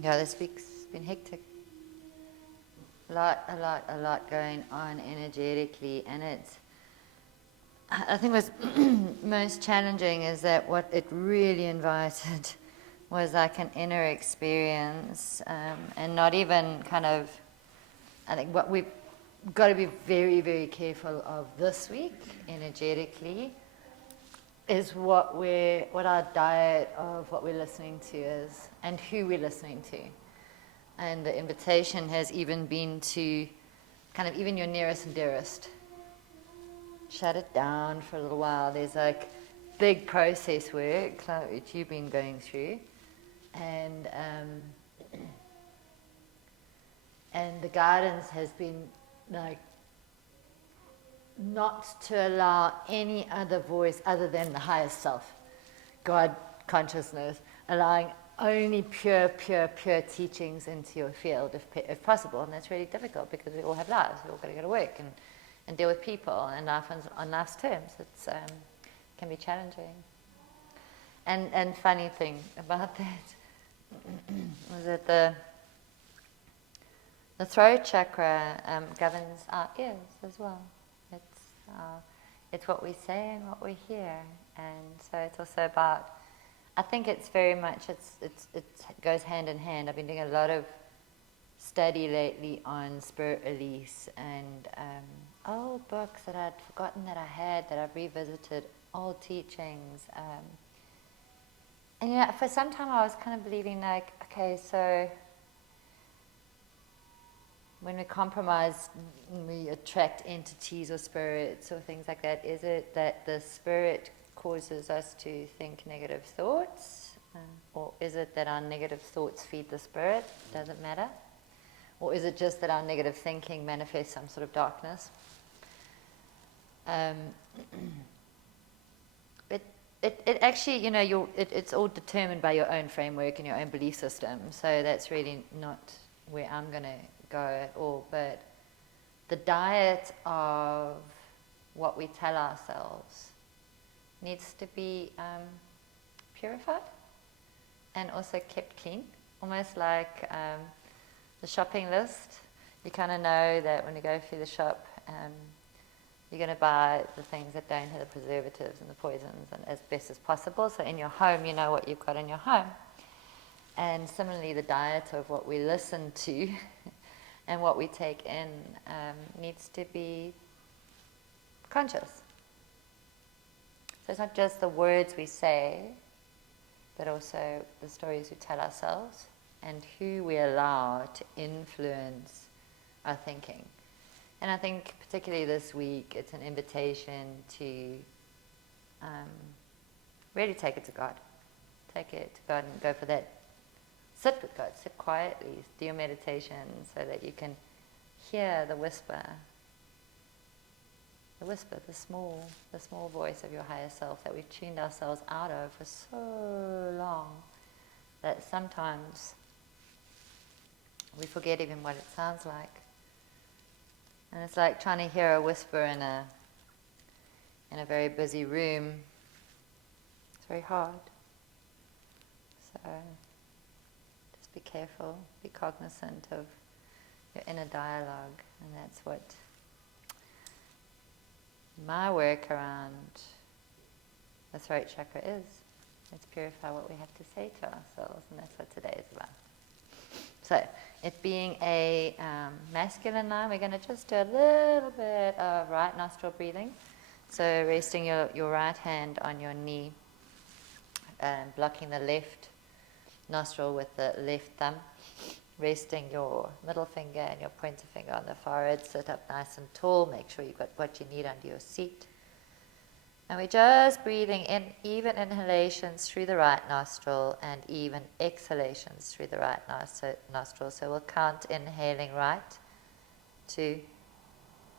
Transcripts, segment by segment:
Yeah, this week's been hectic. A lot going on energetically, and I think what's most challenging is that what it really invited was like an inner experience, and not even kind of, I think what we've got to be very, very careful of this week, energetically, is what our diet of what we're listening to is, and who we're listening to. And the invitation has even been to kind of even your nearest and dearest. Shut it down for a little while. There's like big process work which you've been going through. And the guidance has been like not to allow any other voice other than the highest self, God consciousness, allowing only pure teachings into your field if possible. And that's really difficult because we all have lives. We all got to go to work and deal with people and life on life's terms. It's can be challenging. And funny thing about that was that the throat chakra governs our ears as well. It's what we say and what we hear, and so it's also about. I think it's very much it goes hand in hand. I've been doing a lot of study lately on spirit release and old books that I'd forgotten that I had, that I've revisited, old teachings. And yeah, for some time I was kind of believing like, okay, so when we compromise, we attract entities or spirits or things like that. Is it that the spirit causes us to think negative thoughts? Or is it that our negative thoughts feed the spirit? Doesn't matter. Or is it just that our negative thinking manifests some sort of darkness? It actually, you know, it's all determined by your own framework and your own belief system. So that's really not where I'm going to go at all. But the diet of what we tell ourselves needs to be purified and also kept clean. Almost like the shopping list. You kind of know that when you go through the shop, you're going to buy the things that don't have the preservatives and the poisons and as best as possible. So in your home, you know what you've got in your home. And similarly, the diet of what we listen to and what we take in needs to be conscious. So it's not just the words we say, but also the stories we tell ourselves and who we allow to influence our thinking. And I think particularly this week, it's an invitation to really take it to God. Take it to God and go for that. Sit with God, sit quietly, do your meditation so that you can hear the whisper, the small voice of your higher self that we've tuned ourselves out of for so long that sometimes we forget even what it sounds like. And it's like trying to hear a whisper in a very busy room. It's very hard. So just be careful, be cognizant of your inner dialogue, and that's what my work around the throat chakra is. It's purify what we have to say to ourselves, and that's what today is about. So, it being a masculine line, we're going to just do a little bit of right nostril breathing. So resting your right hand on your knee, blocking the left nostril with the left thumb, resting your middle finger and your pointer finger on the forehead, sit up nice and tall, make sure you've got what you need under your seat. And we're just breathing in even inhalations through the right nostril and even exhalations through the right nostril. So we'll count inhaling right, 2,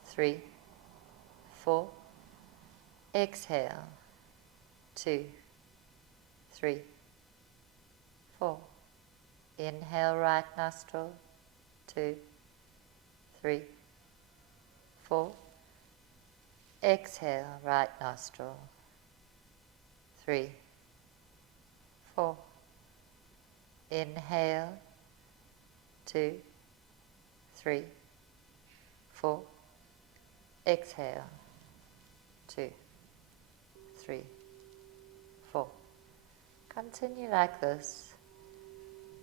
3, 4. Exhale, 2, 3, 4. Inhale right nostril, 2, 3, 4. Exhale, right nostril, 3, 4. Inhale, 2, 3, 4. Exhale. 2, 3, 4. Continue like this.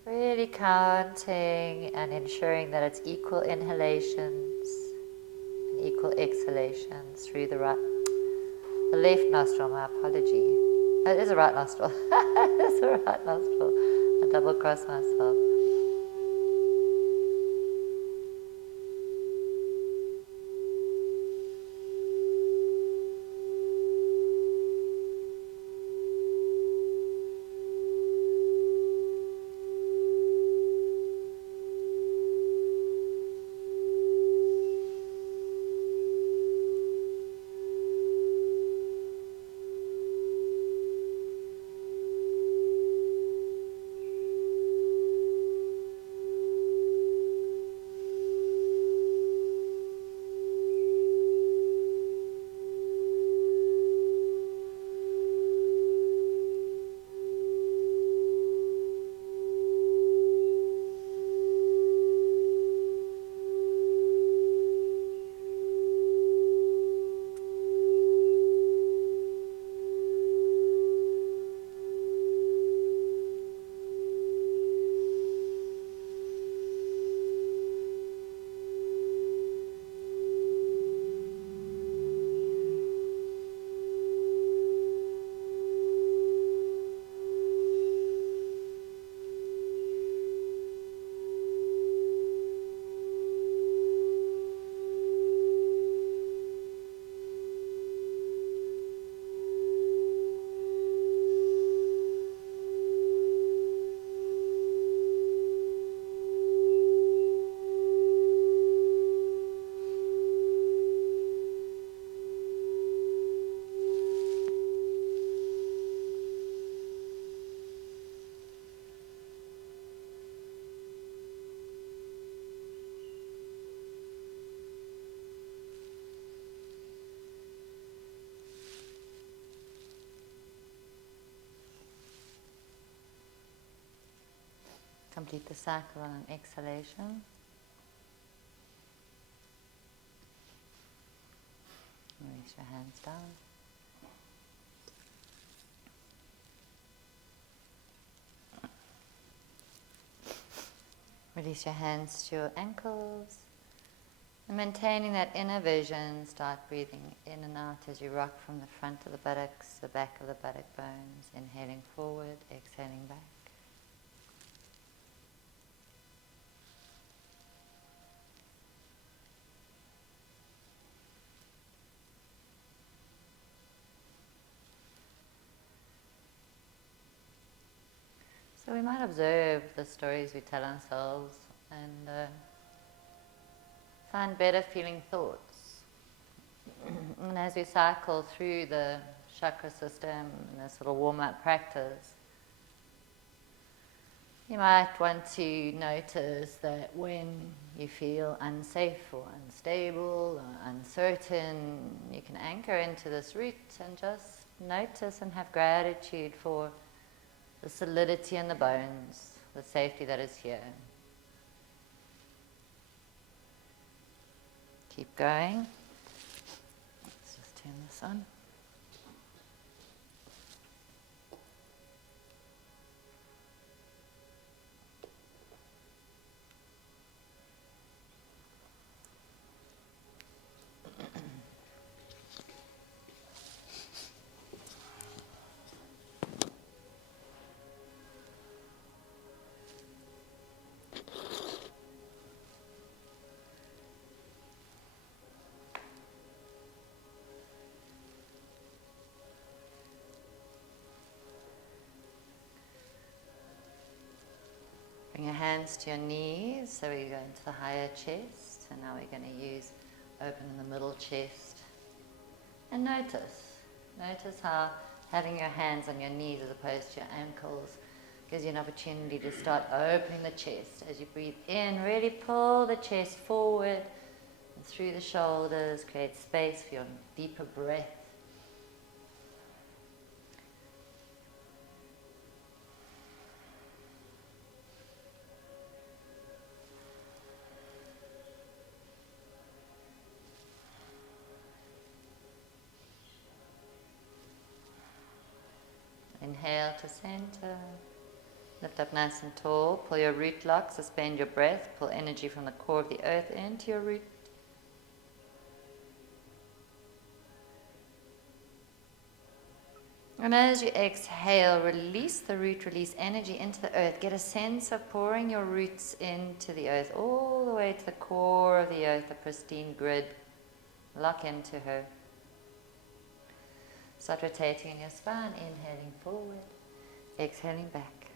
Really counting and ensuring that it's equal inhalations and equal exhalations through the left nostril, my apology. It is a right nostril. It is a right nostril. I double cross myself. Complete the cycle on an exhalation. Release your hands down. Release your hands to your ankles. And maintaining that inner vision, start breathing in and out as you rock from the front of the buttocks, the back of the buttock bones, inhaling forward, exhaling back. So we might observe the stories we tell ourselves and find better feeling thoughts. And as we cycle through the chakra system in this little warm-up practice, you might want to notice that when you feel unsafe or unstable or uncertain, you can anchor into this root and just notice and have gratitude for the solidity in the bones, the safety that is here. Keep going. Let's just turn this on. Bring your hands to your knees, so we go into the higher chest, and now we're going to use open in the middle chest. And notice how having your hands on your knees as opposed to your ankles gives you an opportunity to start opening the chest. As you breathe in, really pull the chest forward and through the shoulders, create space for your deeper breath. Inhale to center. Lift up nice and tall. Pull your root lock. Suspend your breath. Pull energy from the core of the earth into your root. And as you exhale, release the root, release energy into the earth. Get a sense of pouring your roots into the earth, all the way to the core of the earth, a pristine grid. Lock into her. Start rotating in your spine, inhaling forward, exhaling back.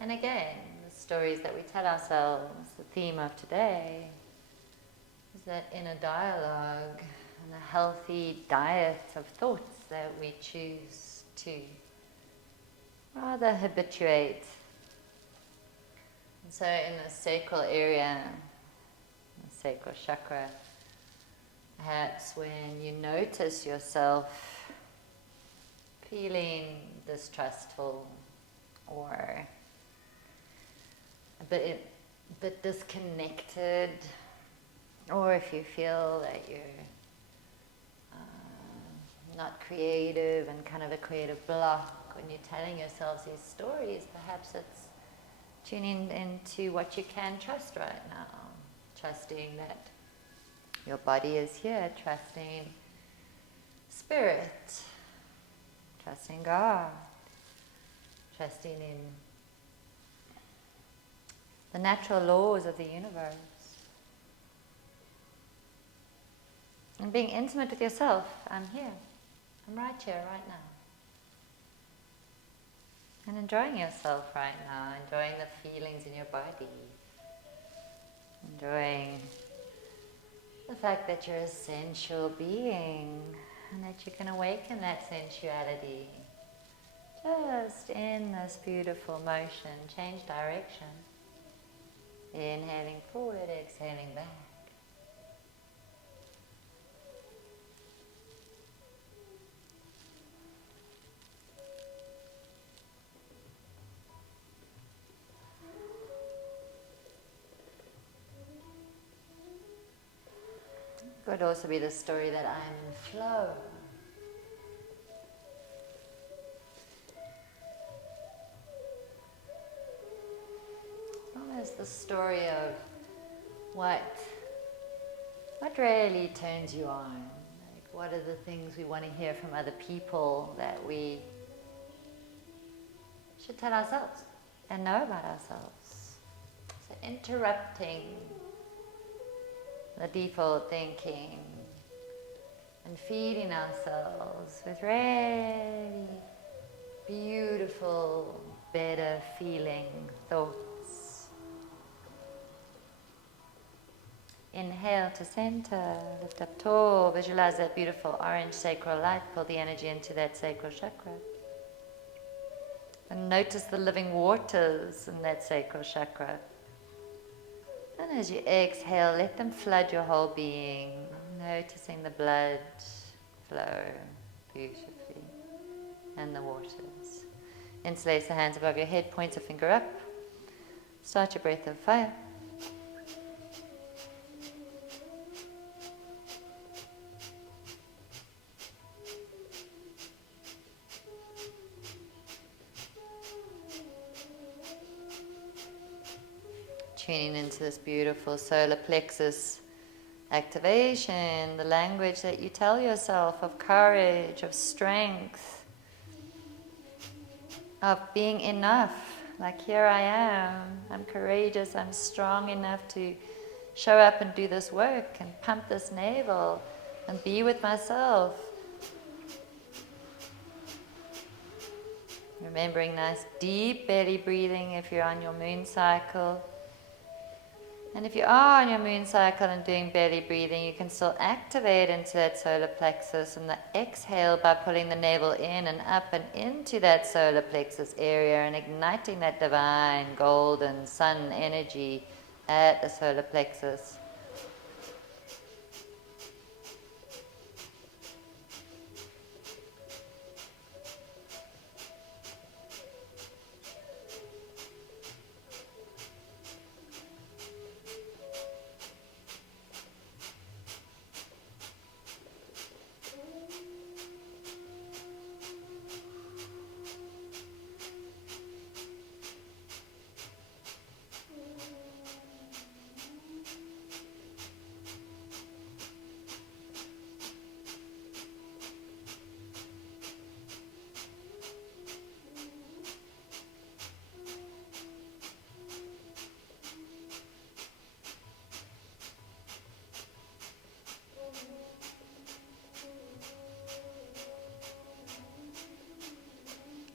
And again, the stories that we tell ourselves, the theme of today, is that inner dialogue and a healthy diet of thoughts that we choose to rather habituate. And so in the sacral area, the sacral chakra, perhaps when you notice yourself feeling distrustful or a bit disconnected, or if you feel that you're not creative and kind of a creative block when you're telling yourselves these stories, perhaps it's tuning into what you can trust right now. Trusting that your body is here, trusting spirit, trusting God, trusting in the natural laws of the universe. And being intimate with yourself. I'm here. I'm right here, right now. And enjoying yourself right now. Enjoying the feelings in your body. Enjoying the fact that you're a sensual being and that you can awaken that sensuality just in this beautiful motion. Change direction. Inhaling forward, exhaling back. It could also be the story that I'm in flow. It's almost the story of what really turns you on. Like, what are the things we want to hear from other people that we should tell ourselves and know about ourselves. So interrupting the default thinking and feeding ourselves with really beautiful, better feeling thoughts. Inhale to center, lift up tall, visualize that beautiful orange sacral light, pull the energy into that sacral chakra. And notice the living waters in that sacral chakra. And as you exhale, let them flood your whole being, noticing the blood flow beautifully and the waters. Interlace the hands above your head, point a finger up. Start your breath of fire. Tuning into this beautiful solar plexus activation, the language that you tell yourself of courage, of strength, of being enough. Like, here I am, I'm courageous, I'm strong enough to show up and do this work and pump this navel and be with myself. Remembering nice deep belly breathing if you're on your moon cycle. And if you are on your moon cycle and doing belly breathing, you can still activate into that solar plexus, and the exhale by pulling the navel in and up and into that solar plexus area and igniting that divine golden sun energy at the solar plexus.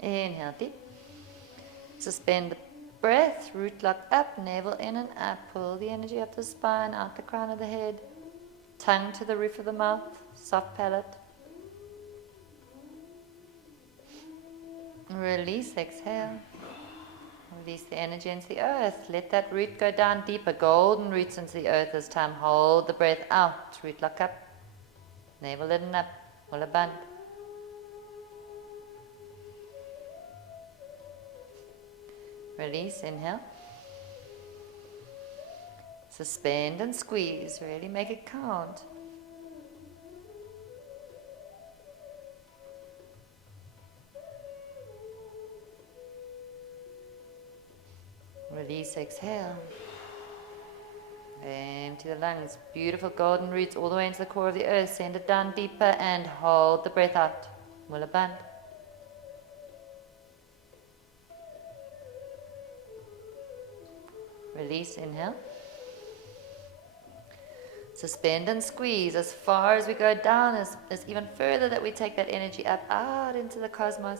Inhale deep. Suspend the breath, root lock up, navel in and up. Pull the energy up the spine, out the crown of the head. Tongue to the roof of the mouth, soft palate. Release, exhale. Release the energy into the earth. Let that root go down deeper. Golden roots into the earth this time. Hold the breath out. Root lock up. Navel in and up. Mulla band. Release, inhale. Suspend and squeeze. Really make it count. Release, exhale. Empty the lungs. Beautiful golden roots all the way into the core of the earth. Send it down deeper and hold the breath out. Mulla band. Release, inhale. Suspend and squeeze as far as we go down, as even further that we take that energy up, out into the cosmos.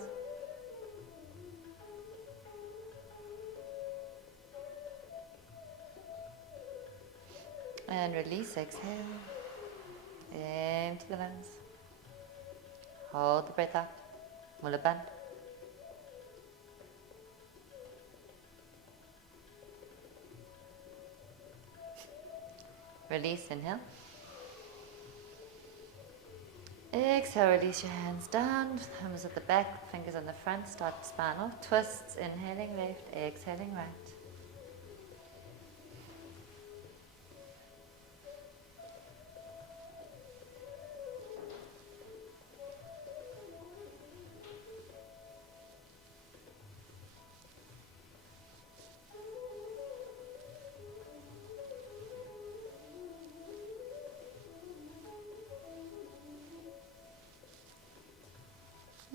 And release, exhale. Empty the lungs. Hold the breath out. Mulla band. Release, inhale. Exhale, release your hands down, thumbs at the back, fingers on the front, start spinal. Twists, inhaling left, exhaling right.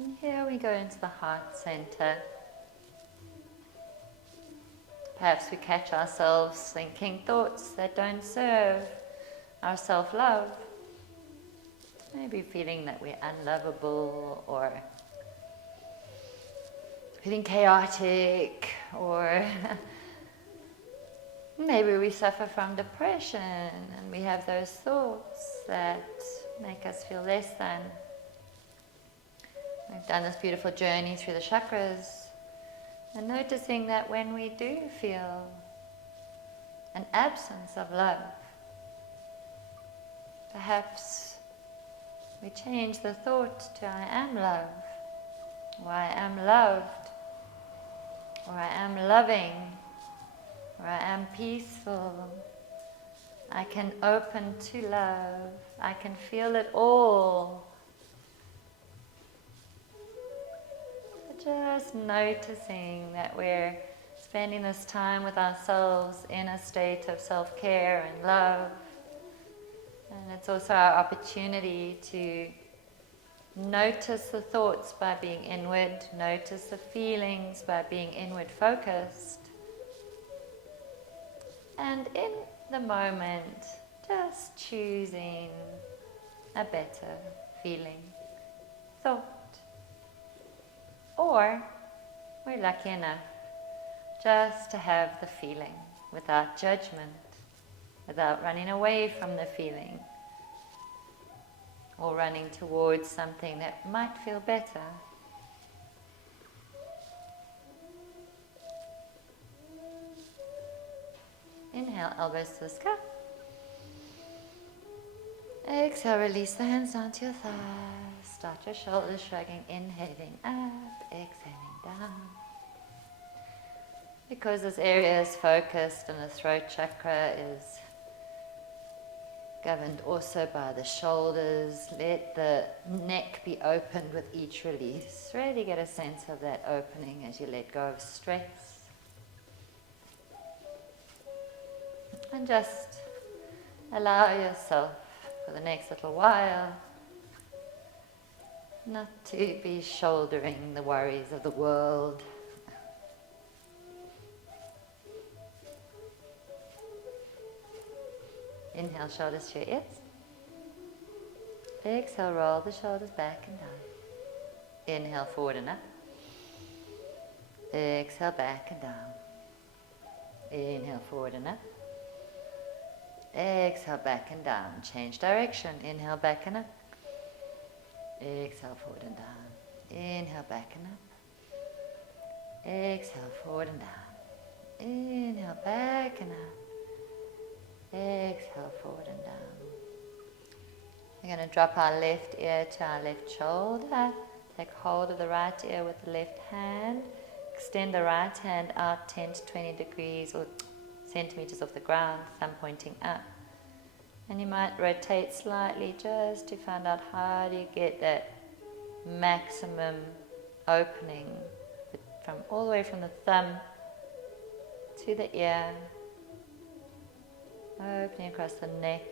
And here we go into the heart center. Perhaps we catch ourselves thinking thoughts that don't serve our self-love. Maybe feeling that we're unlovable, or feeling chaotic, or maybe we suffer from depression and we have those thoughts that make us feel less than. We've done this beautiful journey through the chakras and noticing that when we do feel an absence of love, perhaps we change the thought to I am love, or I am loved, or I am loving, or I am peaceful. I can open to love. I can feel it all. Just noticing that we're spending this time with ourselves in a state of self-care and love. And it's also our opportunity to notice the thoughts by being inward, notice the feelings by being inward focused. And in the moment, just choosing a better feeling, thought. Or we're lucky enough just to have the feeling without judgment, without running away from the feeling or running towards something that might feel better. Inhale, elbows to the sky. Exhale, release the hands down to your thighs. Start your shoulders shrugging, inhaling up, exhaling down. Because this area is focused and the throat chakra is governed also by the shoulders, let the neck be opened with each release. Really get a sense of that opening as you let go of stress. And just allow yourself for the next little while not to be shouldering the worries of the world. Inhale, shoulders to your ears. Exhale, roll the shoulders back and down. Inhale, forward and up. Exhale, back and down. Inhale, forward and up. Exhale, back and down. Change direction. Inhale, back and up. Exhale, forward and down. Inhale, back and up. Exhale, forward and down. Inhale, back and up. Exhale, forward and down. We're going to drop our left ear to our left shoulder. Take hold of the right ear with the left hand. Extend the right hand out 10 to 20 degrees or centimeters off the ground, thumb pointing up. And you might rotate slightly just to find out how do you get that maximum opening from all the way from the thumb to the ear, opening across the neck.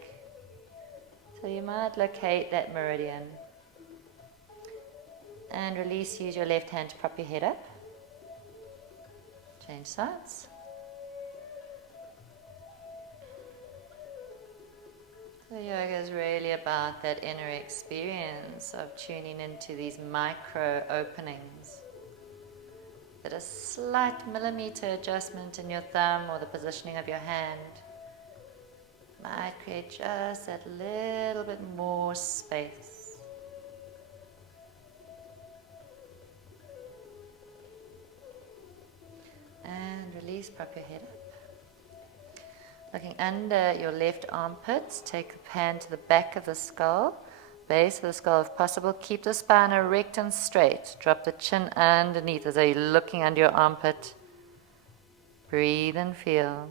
So you might locate that meridian. And release, use your left hand to prop your head up. Change sides. So yoga is really about that inner experience of tuning into these micro openings. That a slight millimeter adjustment in your thumb or the positioning of your hand might create just that little bit more space. And release, prop your head up. Looking under your left armpit, take the hand to the back of the skull, base of the skull if possible. Keep the spine erect and straight. Drop the chin underneath as though you're looking under your armpit. Breathe and feel.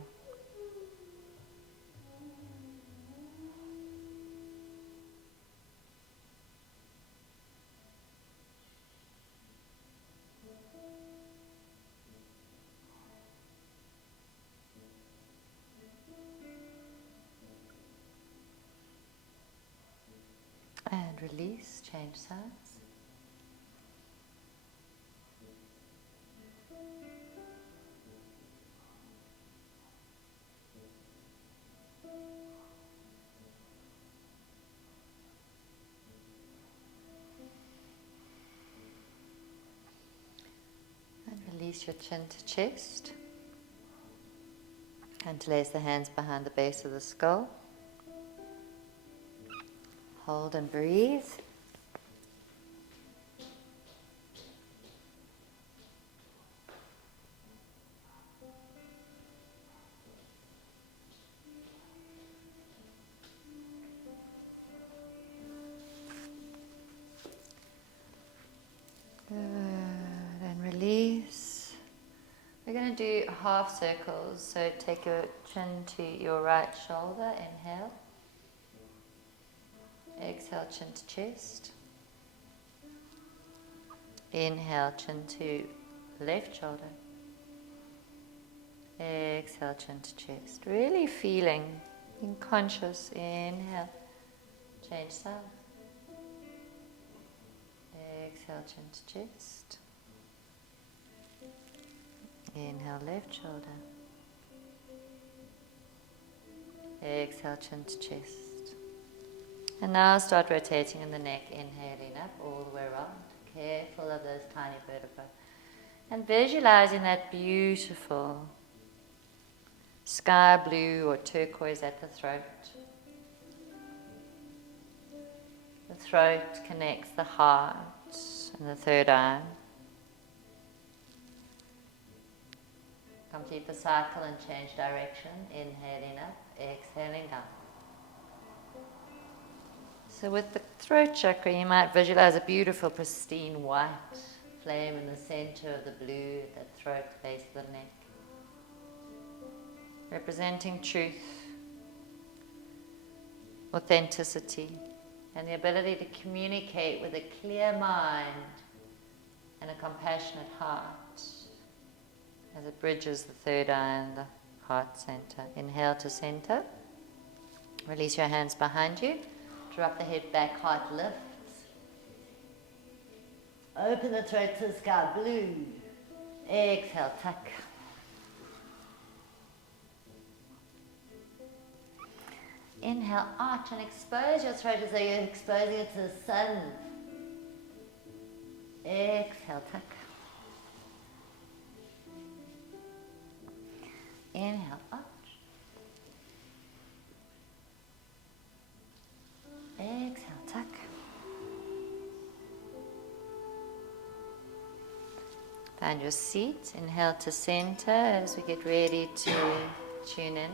And release, change sides. And release your chin to chest. And place the hands behind the base of the skull. Hold and breathe. Good. And release. We're going to do half circles. So take your chin to your right shoulder. Inhale. Exhale, chin to chest. Inhale, chin to left shoulder. Exhale, chin to chest. Really feeling, being conscious. Inhale, change side. Exhale, chin to chest. Inhale, left shoulder. Exhale, chin to chest. And now start rotating in the neck, inhaling up all the way around. Careful of those tiny vertebrae. And visualizing that beautiful sky blue or turquoise at the throat. The throat connects the heart and the third eye. Complete the cycle and change direction. Inhaling up, exhaling down. So with the throat chakra, you might visualize a beautiful, pristine white flame in the center of the blue at the throat, base of the neck. Representing truth, authenticity, and the ability to communicate with a clear mind and a compassionate heart as it bridges the third eye and the heart center. Inhale to center. Release your hands behind you. Drop the head back, heart lifts. Open the throat to the sky blue. Exhale, tuck. Inhale, arch and expose your throat as though you're exposing it to the sun. Exhale, tuck. inhale, arch. Exhale, tuck. Find your seat. Inhale to center as we get ready to tune in.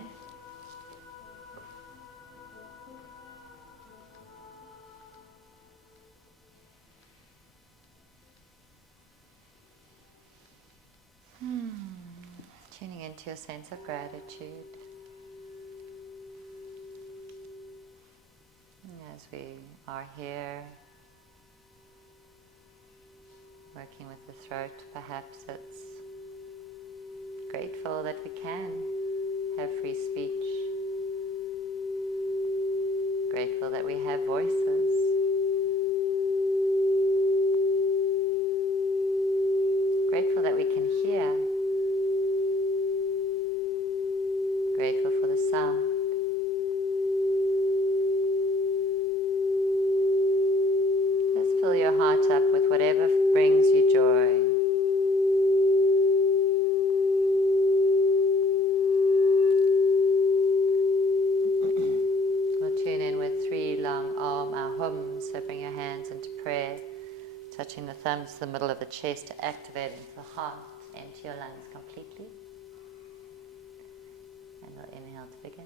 Tuning into your sense of gratitude. As we are here, working with the throat, perhaps it's grateful that we can have free speech. Grateful that we have voices. Grateful that we can hear. Grateful for the sound. Just fill your heart up with whatever brings you joy. We'll tune in with 3 long Om Ahums, so bring your hands into prayer, touching the thumbs to the middle of the chest to activate into the heart, into your lungs completely. And we'll inhale to begin.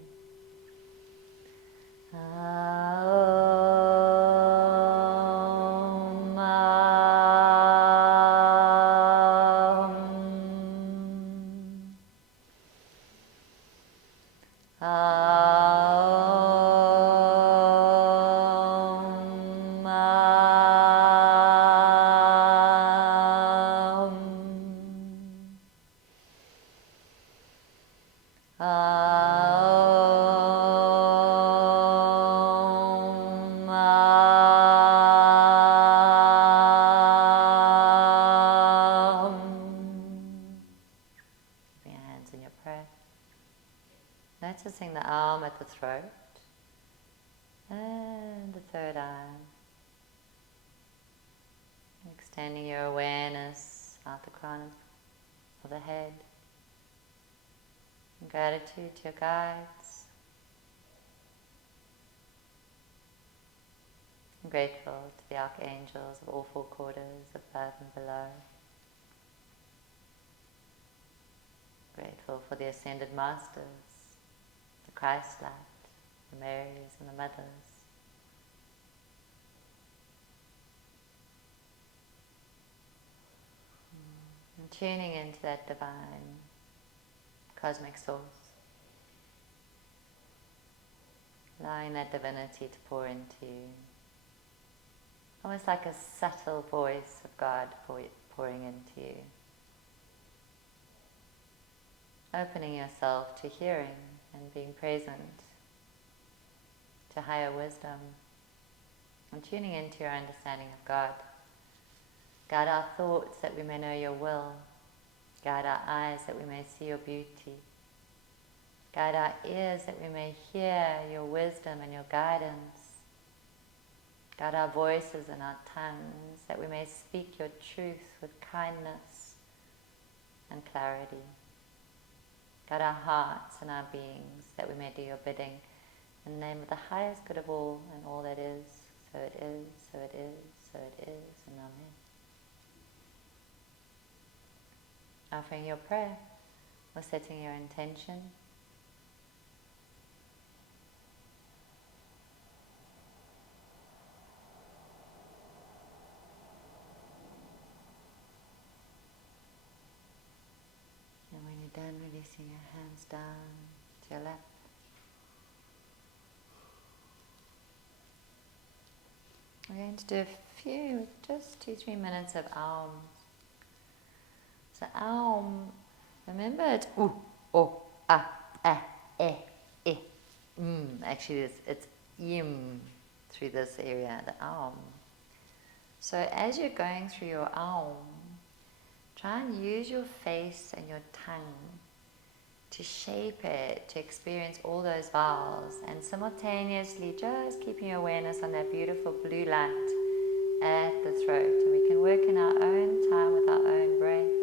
Noticing the arm at the throat and the third arm. Extending your awareness out the crown of the head. And gratitude to your guides. I'm grateful to the archangels of all 4 quarters, above and below. Grateful for the ascended masters, the Christ light, the Marys and the mothers. And tuning into that divine cosmic source. Allowing that divinity to pour into you. Almost like a subtle voice of God pouring into you. Opening yourself to hearing and being present to higher wisdom, and tuning into your understanding of God. Guide our thoughts that we may know your will. Guide our eyes that we may see your beauty. Guide our ears that we may hear your wisdom and your guidance. Guide our voices and our tongues that we may speak your truth with kindness and clarity. Guide our hearts and our beings that we may do your bidding in the name of the highest good of all and all that is, so it is, so it is, so it is, and amen. Offering your prayer or setting your intention. And when you're done, releasing your hands down to your lap. We're going to do a few, just 2-3 minutes of Aum. So Aum, remember it's ooh, oh, ah, ah, eh, eh. Actually it's yim through this area, the Aum. So as you're going through your Aum, try and use your face and your tongue to shape it, to experience all those vowels, and simultaneously just keeping your awareness on that beautiful blue light at the throat. And we can work in our own time with our own breath.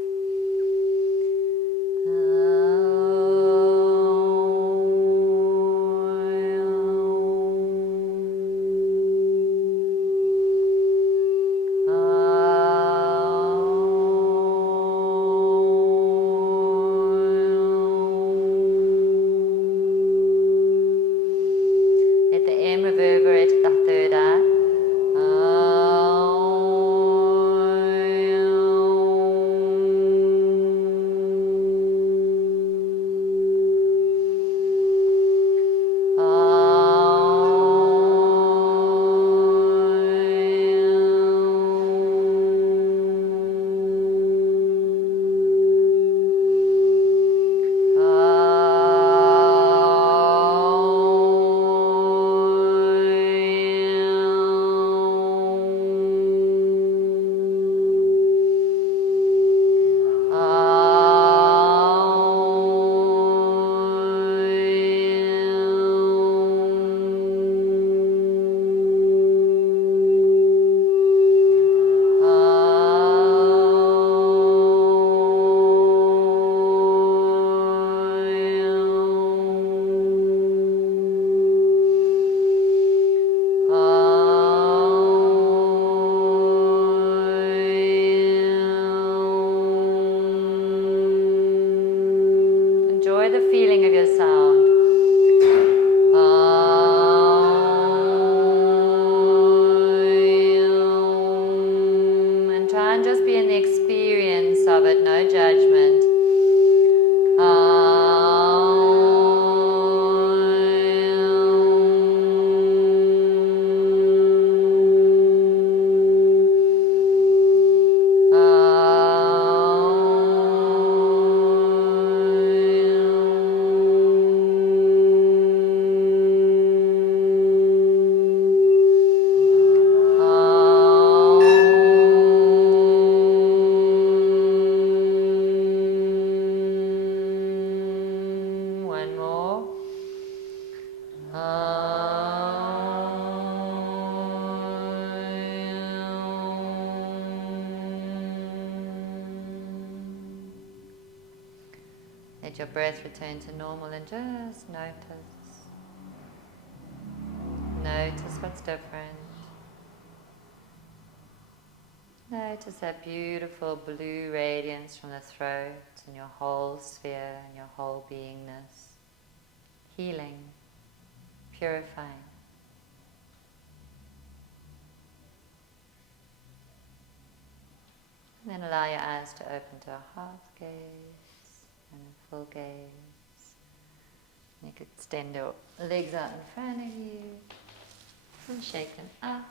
and just be in the experience of it, no judgment. Let your breath return to normal and just notice. Notice what's different. Notice that beautiful blue radiance from the throat and your whole sphere and your whole beingness. Healing, purifying. And then allow your eyes to open to a half gaze and a full gaze. You could extend your legs out in front of you and shake them up.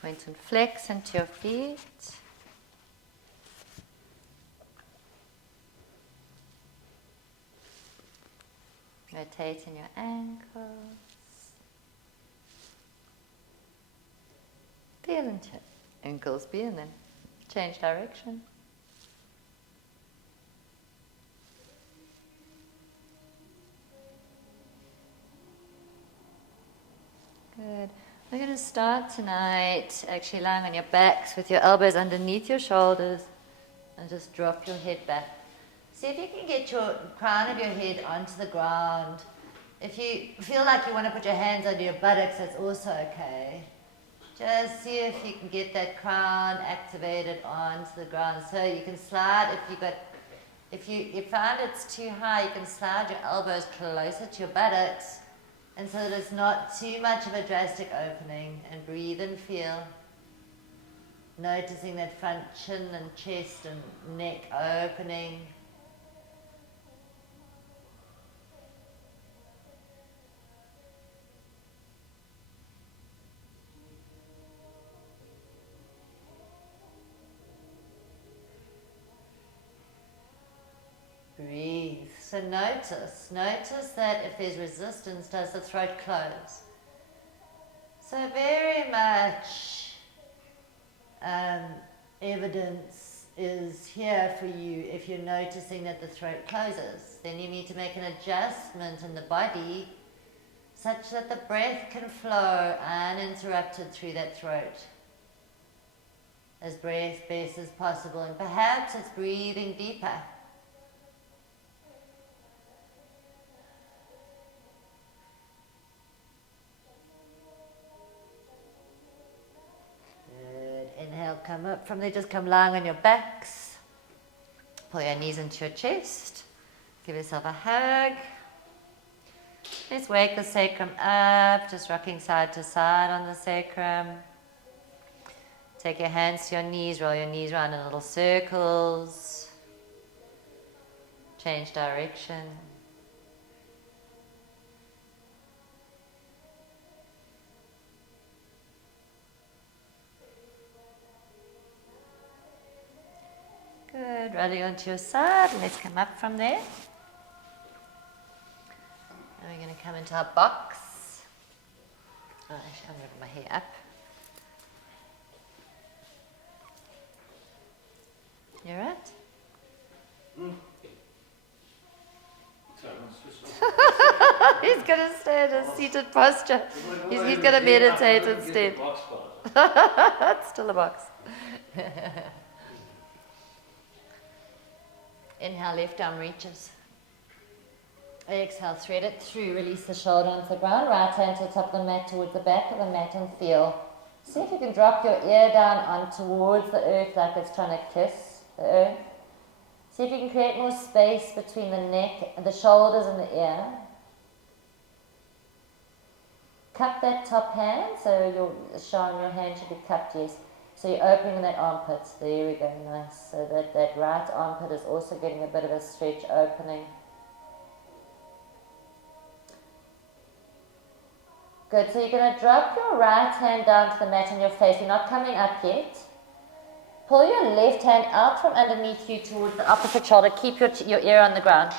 Point and flex into your feet. Rotating your ankles. Feel into ankles be and then change direction. Good. We're going to start tonight actually lying on your backs with your elbows underneath your shoulders and just drop your head back. See if you can get your crown of your head onto the ground. If you feel like you want to put your hands under your buttocks, that's also okay. Just see if you can get that crown activated onto the ground. So you can slide, if you find it's too high, you can slide your elbows closer to your buttocks, and so that it's not too much of a drastic opening, and breathe and feel. Noticing that front chin and chest and neck opening. Breathe. So notice that if there's resistance, does the throat close? So very much evidence is here for you if you're noticing that the throat closes. Then you need to make an adjustment in the body such that the breath can flow uninterrupted through that throat. As breath-based as possible, and perhaps it's breathing deeper. Inhale, come up from there, just come lying on your backs. Pull your knees into your chest. Give yourself a hug. Let's wake the sacrum up, just rocking side to side on the sacrum. Take your hands to your knees, roll your knees around in little circles. Change direction. Good, rolling onto your side, and let's come up from there. And we're going to come into our box. Oh, actually, I'm moving my hair up. You right? He's going to stay in a seated posture. He's going to meditate instead. It's still a box. Inhale, left arm reaches. Exhale, thread it through, release the shoulder onto the ground, right hand to the top of the mat towards the back of the mat and feel. See if you can drop your ear down on towards the earth like it's trying to kiss the earth. See if you can create more space between the neck, the shoulders and the ear. Cup that top hand, so your hand should be cupped, yes. So you're opening that armpit. There we go, nice. So that right armpit is also getting a bit of a stretch opening. Good, so you're going to drop your right hand down to the mat on your face. You're not coming up yet. Pull your left hand out from underneath you towards the opposite shoulder. Keep your ear on the ground.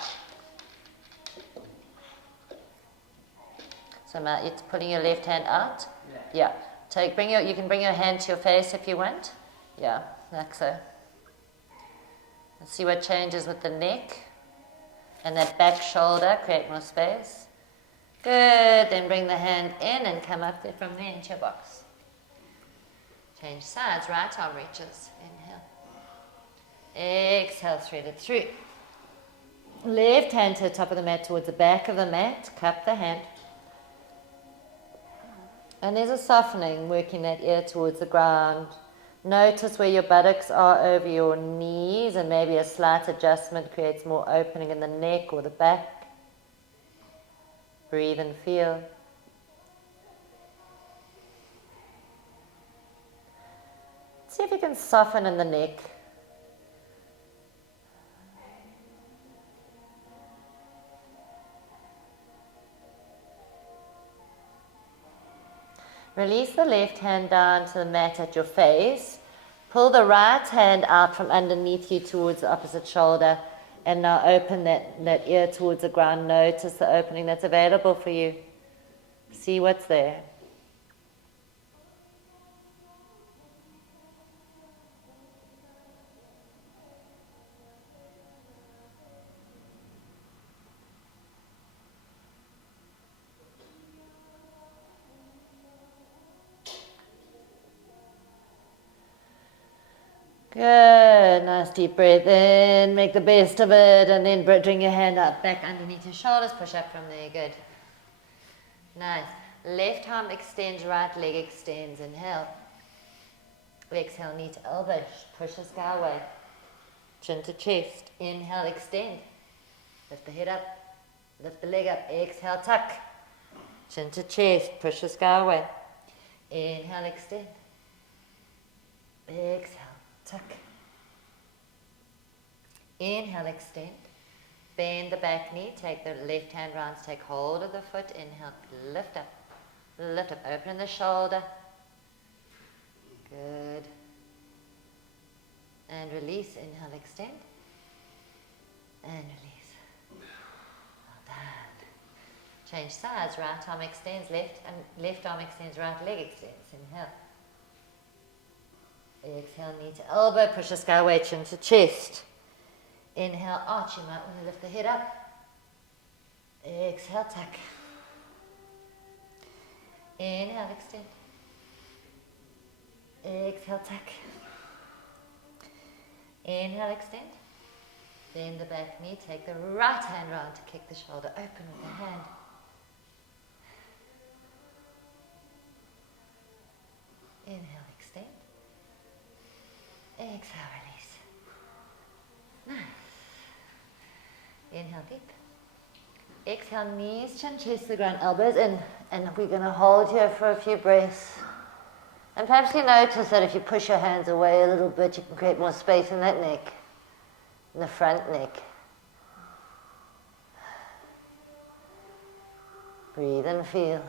So it's putting your left hand out. Yeah. You can bring your hand to your face if you want. Yeah, like so. Let's see what changes with the neck and that back shoulder. Create more space. Good. Then bring the hand in and come up there from there into your box. Change sides. Right arm reaches. Inhale. Exhale. Thread it through. Left hand to the top of the mat towards the back of the mat. Cup the hand. And there's a softening, working that ear towards the ground. Notice where your buttocks are over your knees, and maybe a slight adjustment creates more opening in the neck or the back. Breathe and feel. See if you can soften in the neck. Release the left hand down to the mat at your face. Pull the right hand out from underneath you towards the opposite shoulder. And now open that ear towards the ground. Notice the opening that's available for you. See what's there. Good, nice deep breath in, make the best of it, and then bring your hand up, back underneath your shoulders, push up from there, good. Nice. Left arm extends, right leg extends, inhale. Exhale, knee to elbow, push the sky away. Chin to chest, inhale, extend. Lift the head up, lift the leg up, exhale, tuck. Chin to chest, push the sky away. Inhale, extend. Exhale. Tuck. Inhale, extend. Bend the back knee. Take the left hand round. Take hold of the foot. Inhale, lift up. Lift up. Open the shoulder. Good. And release. Inhale, extend. And release. Well done. Change sides. Right arm extends. Left arm extends. Right leg extends. Inhale. Exhale, knee to elbow, push the sky away, chin to chest. Inhale, arch, you might want to lift the head up. Exhale, tuck. Inhale, extend. Exhale, tuck. Inhale, extend. Bend the back knee, take the right hand round to kick the shoulder open with the hand. Inhale, extend. Exhale, release. Nice. Inhale, deep. Exhale, knees, chin, chest, the ground, elbows in. And we're going to hold here for a few breaths. And perhaps you notice that if you push your hands away a little bit, you can create more space in that neck, in the front neck. Breathe and feel.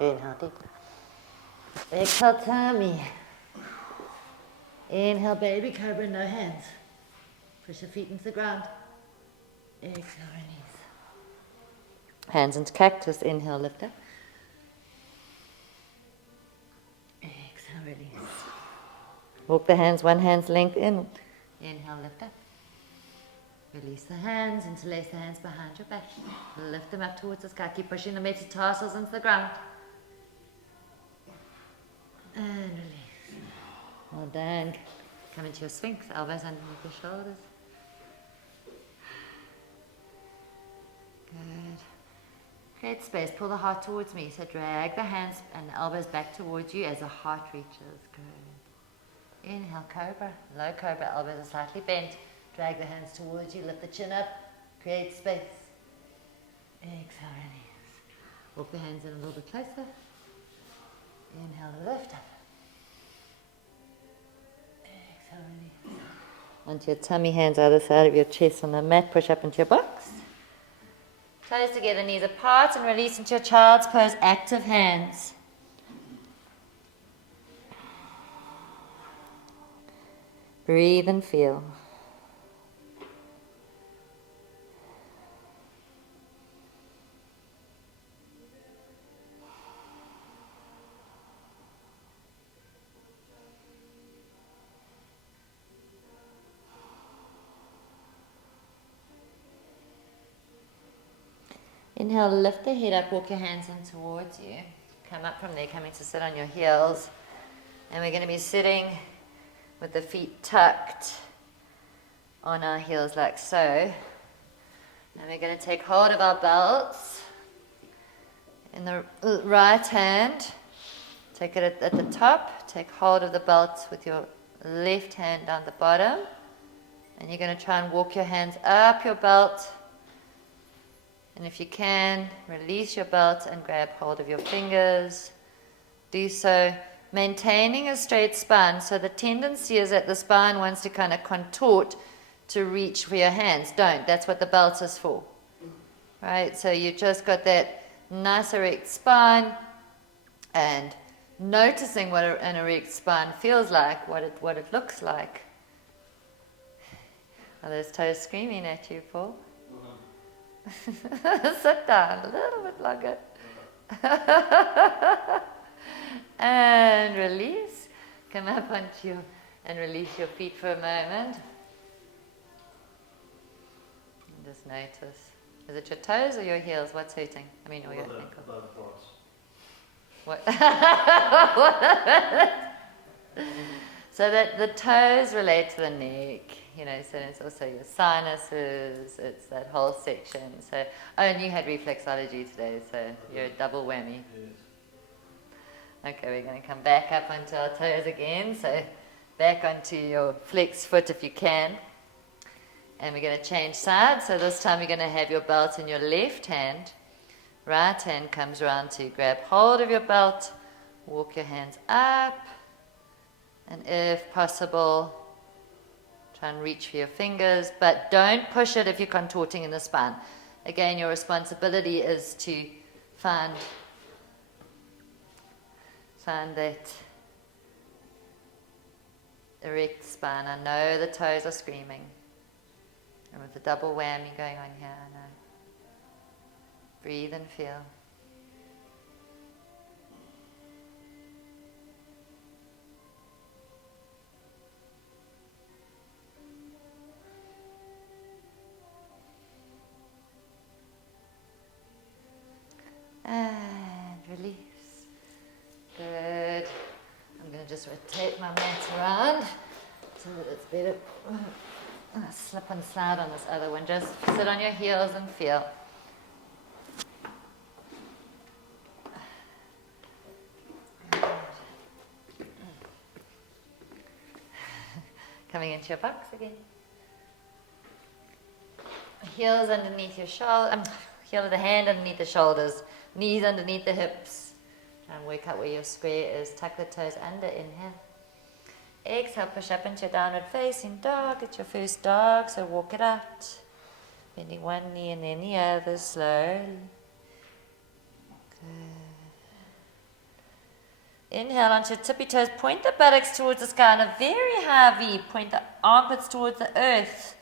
Inhale deep. Exhale, tummy. Inhale, baby cobra, no hands. Push your feet into the ground. Exhale, release. Hands into cactus. Inhale, lift up. Exhale, release. Walk the hands one hand's length in. Inhale, lift up. Release the hands, interlace the hands behind your back. Lift them up towards the sky. Keep pushing the metatarsals into the ground. And release. Well done. Come into your sphinx, elbows underneath your shoulders. Good. Create space, pull the heart towards me. So drag the hands and the elbows back towards you as the heart reaches. Good. Inhale, cobra. Low cobra, elbows are slightly bent. Drag the hands towards you, lift the chin up, create space. Exhale, release. Walk the hands in a little bit closer. Inhale, lift up. Exhale, release. Onto your tummy, hands either side of your chest on the mat, push up into your box. Toes together, knees apart, and release into your child's pose, active hands. Breathe and feel. Inhale, lift the head up, walk your hands in towards you. Come up from there, coming to sit on your heels. And we're going to be sitting with the feet tucked on our heels like so. And we're going to take hold of our belts in the right hand. Take it at the top. Take hold of the belt with your left hand down the bottom. And you're going to try and walk your hands up your belt. And if you can, release your belt and grab hold of your fingers. Do so maintaining a straight spine. So the tendency is that the spine wants to kind of contort to reach for your hands. Don't. That's what the belt is for. Right? So you just got that nice erect spine, and noticing what an erect spine feels like, what it looks like. Are those toes screaming at you, Paul? Sit down a little bit longer. And release. Come up onto you and release your feet for a moment. And just notice. Is it your toes or your heels? What's hurting? I mean, or your ankle? Both parts. What? So that the toes relate to the neck, you know, so it's also your sinuses, it's that whole section. So, and you had reflexology today, so you're a double whammy. Yes. Okay, we're going to come back up onto our toes again, so back onto your flex foot if you can. And we're going to change sides, so this time you're going to have your belt in your left hand. Right hand comes around to grab hold of your belt, walk your hands up, and if possible, try and reach for your fingers, but don't push it if you're contorting in the spine. Again, your responsibility is to find that erect spine. I know the toes are screaming, and with the double whammy going on here, I know. Breathe and feel. And release. Good. I'm going to just rotate my mat around so that it's better. Slip and slide on this other one. Just sit on your heels and feel. Coming into your box again. Heels underneath your shoulder. Heel of the hand underneath the shoulders. Knees underneath the hips. Try and work out where your square is. Tuck the toes under. Inhale. Exhale. Push up into your downward facing dog. It's your first dog, so walk it out. Bending one knee and then the other slowly. Good. Inhale onto your tippy toes. Point the buttocks towards the sky in a very high V. Point the armpits towards the earth.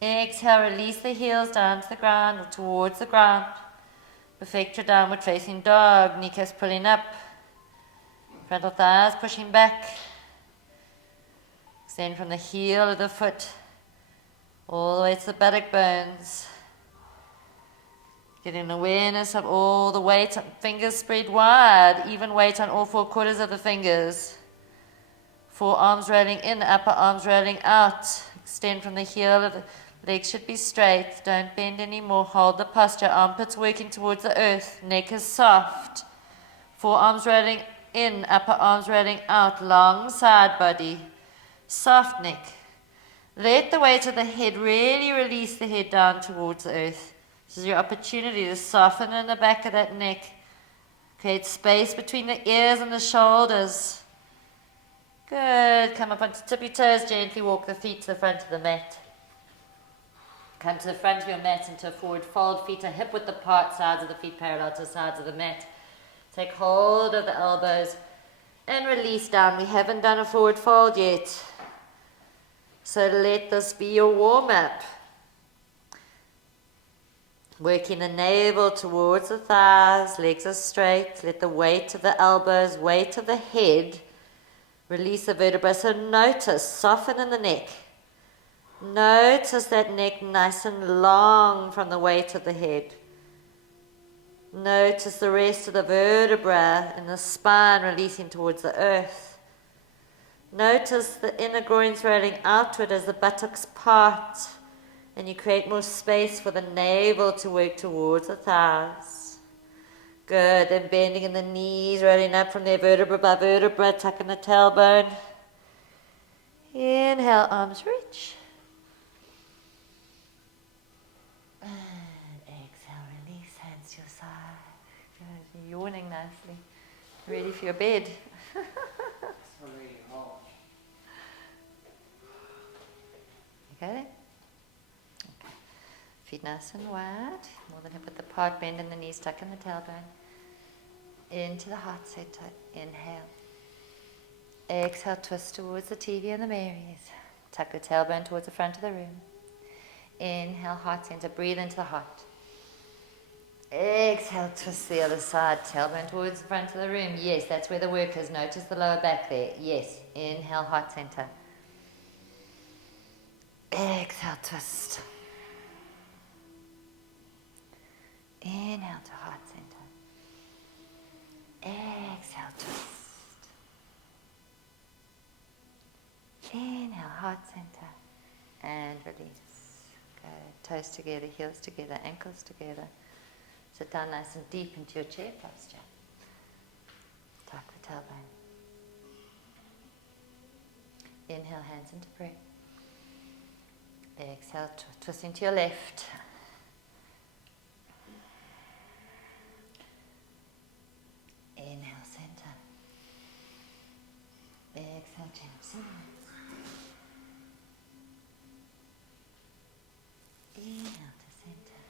Exhale, release the heels down to the ground or towards the ground. Perfect your downward facing dog. Kneecaps pulling up. Frontal thighs pushing back. Extend from the heel of the foot all the way to the buttock bones. Getting awareness of all the weight, fingers spread wide, even weight on all 4 quarters of the fingers. Forearms rolling in, upper arms rolling out. Extend from the heel of the legs should be straight. Don't bend anymore. Hold the posture. Armpits working towards the earth. Neck is soft. Forearms rolling in, upper arms rolling out, long side body, soft neck. Let the weight of the head really release the head down towards the earth. This is your opportunity to soften in the back of that neck. Create space between the ears and the shoulders. Good. Come up onto tippy toes. Gently walk the feet to the front of the mat. Come to the front of your mat into a forward fold. Feet are hip width apart. Sides of the feet parallel to the sides of the mat. Take hold of the elbows and release down. We haven't done a forward fold yet. So let this be your warm-up. Working the navel towards the thighs, legs are straight. Let the weight of the elbows, weight of the head, release the vertebrae. So notice, soften in the neck. Notice that neck nice and long from the weight of the head. Notice the rest of the vertebrae in the spine releasing towards the earth. Notice the inner groins rolling outward as the buttocks part, and you create more space for the navel to work towards the thighs. Good, then bending in the knees, rolling up from there vertebra by vertebra, tucking the tailbone. Inhale, arms reach. And exhale, release, hands to your side. Good, you're yawning nicely. Ready for your bed. Okay. Okay. Feet nice and wide, more than hip width apart, bend in the knees, tuck in the tailbone. Into the heart center, inhale. Exhale, twist towards the TV and the Marys. Tuck the tailbone towards the front of the room. Inhale, heart center, breathe into the heart. Exhale, twist the other side, tailbone towards the front of the room. Yes, that's where the work is. Notice the lower back there. Yes, inhale, heart center. Exhale, twist. Inhale to heart center. Exhale, twist. Inhale, heart center. And release. Good. Toes together, heels together, ankles together. Sit down nice and deep into your chair posture. Tuck the tailbone. Inhale, hands into prayer. Exhale, twist into your left. Inhale, center. Exhale, jump. Inhale to center.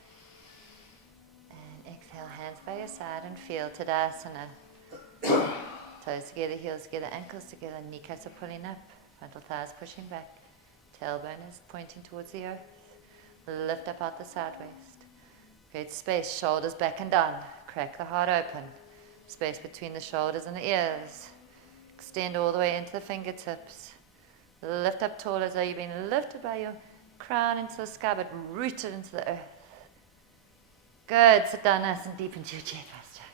And exhale, hands by your side and feel Tadasana. Toes together, heels together, ankles together, kneecaps are pulling up, frontal thighs pushing back. Tailbone is pointing towards the earth. Lift up out the side waist. Create space, shoulders back and down. Crack the heart open. Space between the shoulders and the ears. Extend all the way into the fingertips. Lift up tall as though you've been lifted by your crown into the sky, but rooted into the earth. Good. Sit down nice and deep into your chair posture.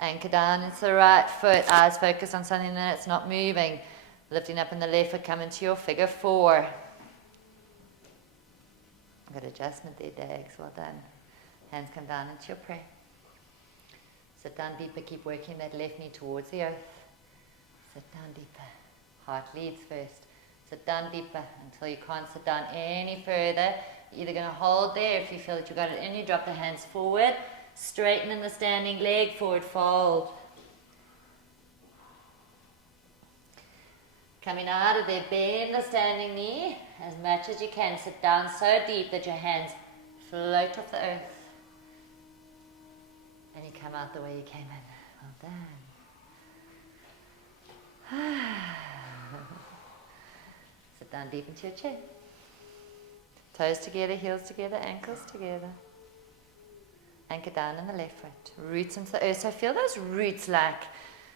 Anchor down into the right foot. Eyes focus on something that's not moving. Lifting up in the left foot, come into your figure 4. Good adjustment there, Dags. Well done. Hands come down into your prayer. Sit down deeper. Keep working that left knee towards the earth. Sit down deeper. Heart leads first. Sit down deeper until you can't sit down any further. You're either going to hold there if you feel that you got it in you. Drop the hands forward. Straighten in the standing leg. Forward fold. Coming out of there, bend the standing knee as much as you can. Sit down so deep that your hands float off the earth. And you come out the way you came in. Well done. Sit down deep into your chair. Toes together, heels together, ankles together. Anchor down in the left foot. Roots into the earth. So feel those roots like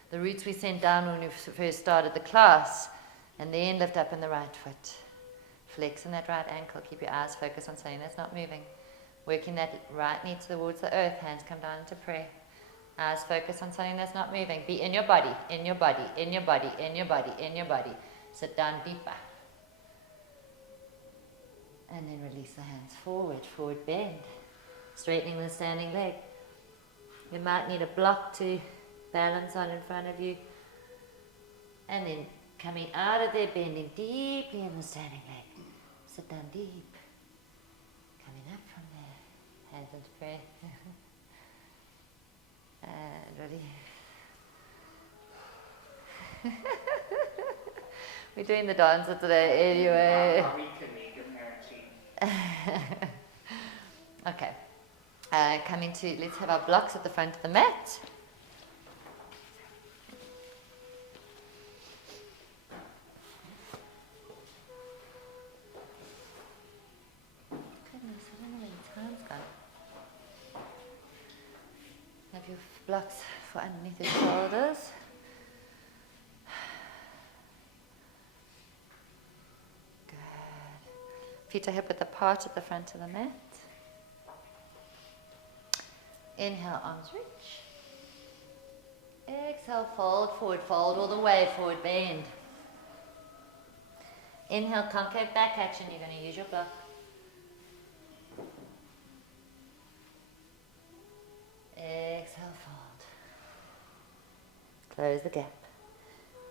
the roots we sent down when we first started the class. And then lift up in the right foot. Flex in that right ankle. Keep your eyes focused on something that's not moving. Working that right knee towards the earth. Hands come down into prayer. Eyes focus on something that's not moving. Be in your body, in your body, in your body, in your body, in your body. Sit down deeper. And then release the hands forward. Forward bend. Straightening the standing leg. You might need a block to balance on in front of you. And then coming out of there, bending deeply in the standing leg. Sit down deep. Coming up from there. Hands into prayer. And release. We're doing the dancer today anyway. We could make a parachute. Okay. Coming to, let's have our blocks at the front of the mat. Goodness, I don't know where your time's gone. Have your blocks for underneath your shoulders. Feet are hip width apart at the front of the mat. Inhale, arms reach. Exhale, fold forward, fold all the way forward, bend. Inhale, concave back action. You're going to use your block. Exhale, fold. Close the gap.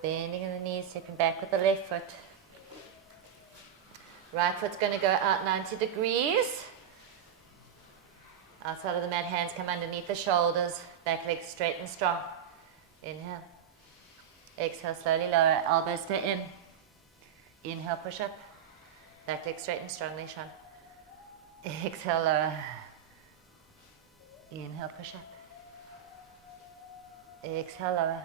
Bending in the knees, stepping back with the left foot. Right foot's going to go out 90 degrees. Outside of the mat, hands come underneath the shoulders. Back leg straight and strong. Inhale. Exhale, slowly lower. Elbows stay in. Inhale, push up. Back leg straight and strongly shun. Exhale, lower. Inhale, push up. Exhale, lower.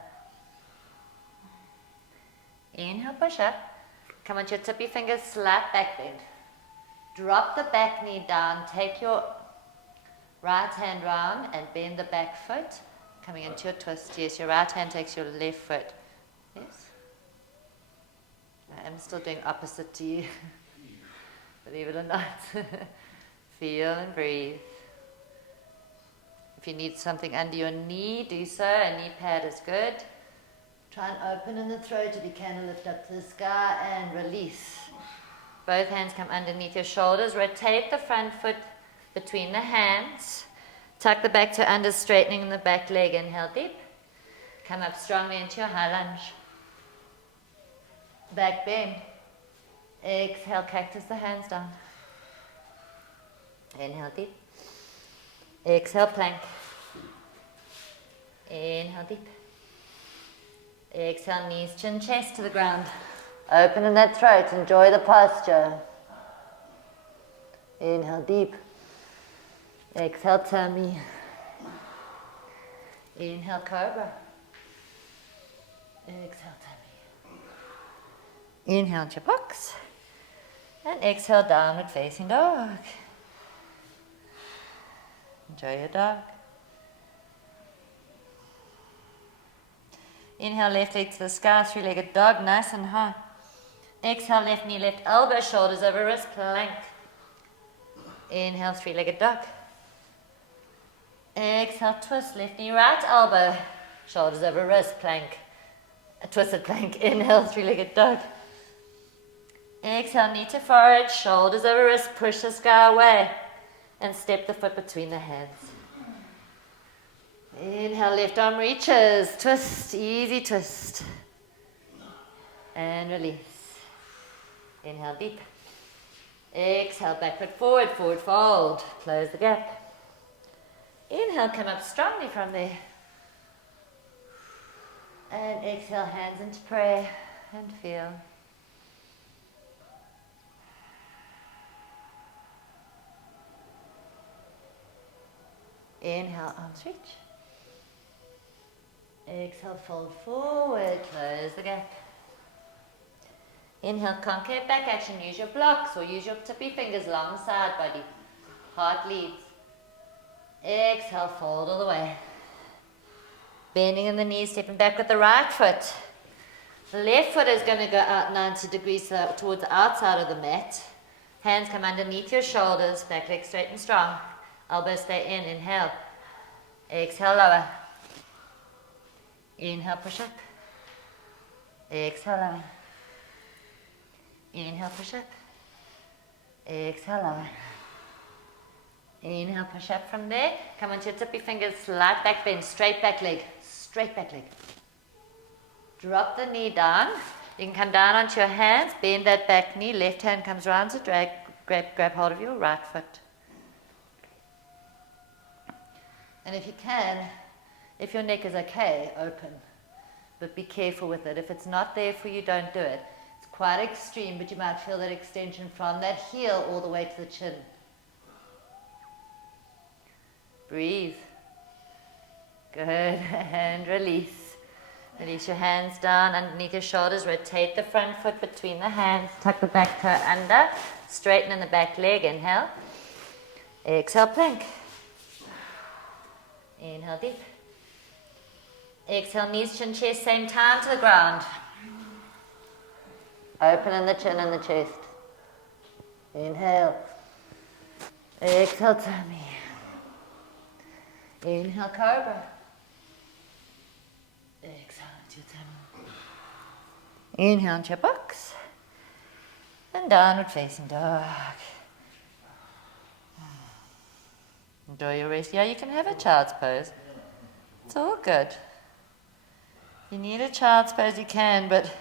Inhale, push up. Come onto your tippy fingers, slight back bend. Drop the back knee down. Take your right hand round and bend the back foot. Coming into your twist. Yes, your right hand takes your left foot. Yes? I'm still doing opposite to you. Believe it or not. Feel and breathe. If you need something under your knee, do so. A knee pad is good. Try and open in the throat if you can, lift up to the sky and release. Both hands come underneath your shoulders. Rotate the front foot between the hands. Tuck the back toe under, straightening the back leg. Inhale deep. Come up strongly into your high lunge. Back bend. Exhale, cactus the hands down. Inhale deep. Exhale, plank. Inhale deep. Exhale, knees, chin, chest to the ground. Open in that throat. Enjoy the posture. Inhale deep. Exhale, tummy. Inhale, cobra. Exhale, tummy. Inhale into your box. And exhale, downward facing dog. Enjoy your dog. Inhale, left leg to the sky, three-legged dog, nice and high. Exhale, left knee, left elbow, shoulders over wrist, plank. Inhale, three-legged dog. Exhale, twist, left knee, right elbow, shoulders over wrist, plank. A twisted plank. Inhale, three-legged dog. Exhale, knee to forehead, shoulders over wrist, push the sky away. And step the foot between the hands. Inhale, left arm reaches, twist, easy twist. And release. Inhale deep. Exhale, back foot forward, forward fold. Close the gap. Inhale, come up strongly from there. And exhale, hands into prayer and feel. Inhale, arms reach. Exhale, fold forward, close the gap. Inhale, concave back action. Use your blocks or use your tippy fingers, long side body. Heart leads. Exhale, fold all the way. Bending in the knees, stepping back with the right foot. The left foot is going to go out 90 degrees towards the outside of the mat. Hands come underneath your shoulders, back leg straight and strong. Elbows stay in, inhale. Exhale, lower. Inhale, push up. Exhale, lower. Inhale, push up. Exhale, lower. Inhale, push up from there. Come onto your tippy fingers, slight back bend, straight back leg. straight back leg. Drop the knee down. You can come down onto your hands, bend that back knee, left hand comes round to grab hold of your right foot. And if you can, if your neck is okay, open. But be careful with it. If it's not there for you, don't do it. It's quite extreme, but you might feel that extension from that heel all the way to the chin. Breathe. Good. And release. Release your hands down underneath your shoulders. Rotate the front foot between the hands. Tuck the back toe under. Straighten in the back leg. Inhale. Exhale, plank. Inhale deep. Exhale, knees, chin, chest, same time to the ground. Open in the chin and the chest. Inhale. Exhale, tummy. Inhale, cobra. Exhale into your tummy. Inhale into your box. And downward facing dog. Enjoy your rest. Yeah, you can have a child's pose. It's all good. You need a child's pose, you can, but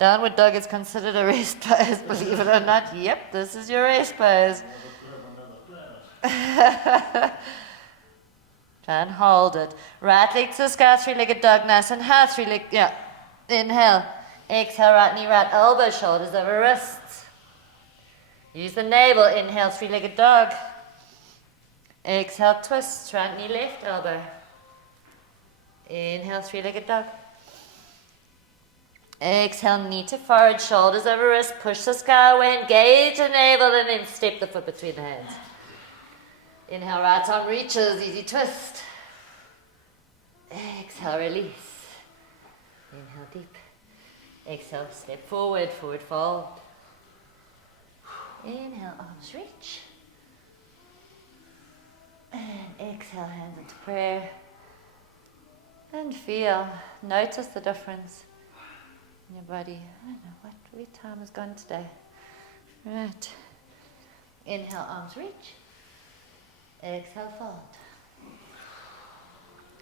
downward dog is considered a rest pose, believe it or not. Yep, this is your rest pose. Try and hold it. Right leg to the sky, three-legged dog, nice and high, three-leg, yeah. Inhale. Exhale, right knee, right elbow, shoulders over wrists. Use the navel, inhale, three-legged dog. Exhale, twist, right knee, left elbow. Inhale, three-legged dog. Exhale, knee to forehead, shoulders over wrist, push the sky away, engage the navel, and then step the foot between the hands. Inhale, right arm reaches, easy twist. Exhale, release. Inhale, deep. Exhale, step forward, forward fold. Inhale, arms reach. And exhale, hands into prayer. And feel, notice the difference in your body. I don't know what time has gone today. Right. Inhale, arms reach. Exhale, fold.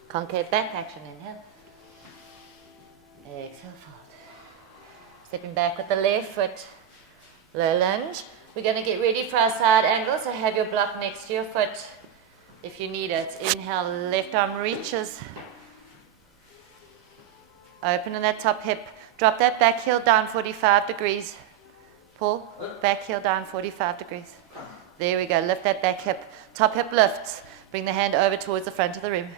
Concave back action, inhale. Exhale, fold. Stepping back with the left foot. Low lunge. We're going to get ready for our side angle, so have your block next to your foot if you need it. Inhale, left arm reaches. Open in that top hip. Drop that back heel down 45 degrees. Pull, back heel down 45 degrees. There we go. Lift that back hip. Top hip lifts. Bring the hand over towards the front of the room.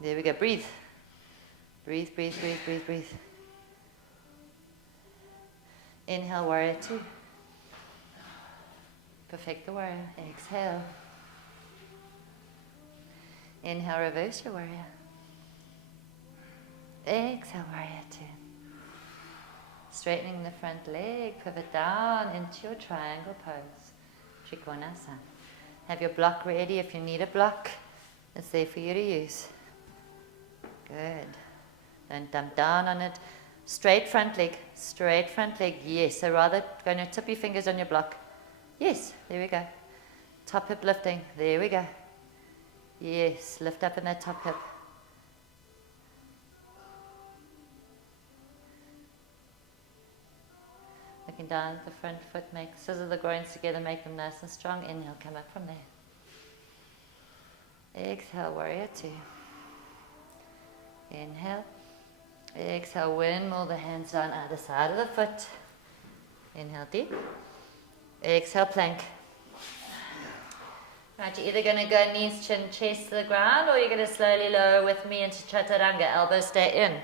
There we go. Breathe. Breathe, breathe, breathe, breathe, breathe. Inhale, warrior two. Perfect the warrior. Exhale. Inhale, reverse your warrior. Exhale, warrior two. Straightening the front leg, pivot down into your triangle pose. Trikonasana. Have your block ready if you need a block. It's there for you to use. Good. Don't dump down on it. Straight front leg, yes. So rather going to tip your fingers on your block. Yes, there we go. Top hip lifting, there we go. Yes, lift up in that top hip. Looking down at the front foot, scissor the groins together, make them nice and strong. Inhale, come up from there. Exhale, warrior two. Inhale. Exhale, windmill the hands down either side of the foot. Inhale deep. Exhale, plank. Right, you're either going to go knees, chin, chest to the ground, or you're going to slowly lower with me into chaturanga. Elbows stay in.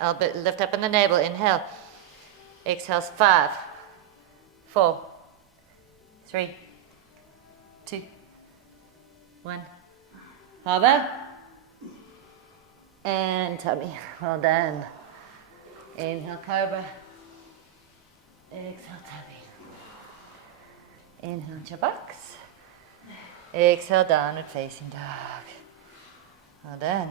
Elbow lift up in the navel. Inhale. Exhale, 5, 4, 3, 2, 1. Hover. And tummy. Well done. Inhale, cobra. Exhale, tummy. Inhale into your box. Exhale, downward facing dog. Well done.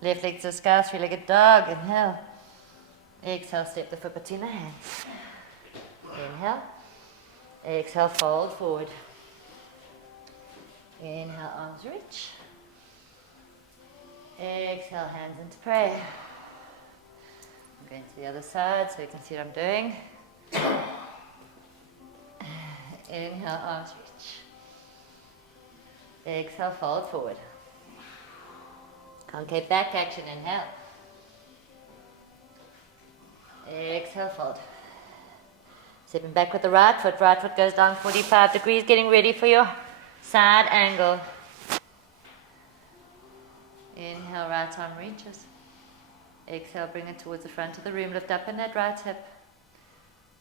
Left leg to the sky, three-legged dog. Inhale. Exhale, step the foot between the hands. Inhale. Exhale, fold forward. Inhale, arms reach. Exhale, hands into prayer. I'm going to the other side so you can see what I'm doing. Inhale, arms reach. Exhale, fold forward. Concave back action, inhale. Exhale, fold. Stepping back with the right foot goes down 45 degrees, getting ready for your side angle. Inhale, right arm reaches. Exhale, bring it towards the front of the room, lift up in that right hip.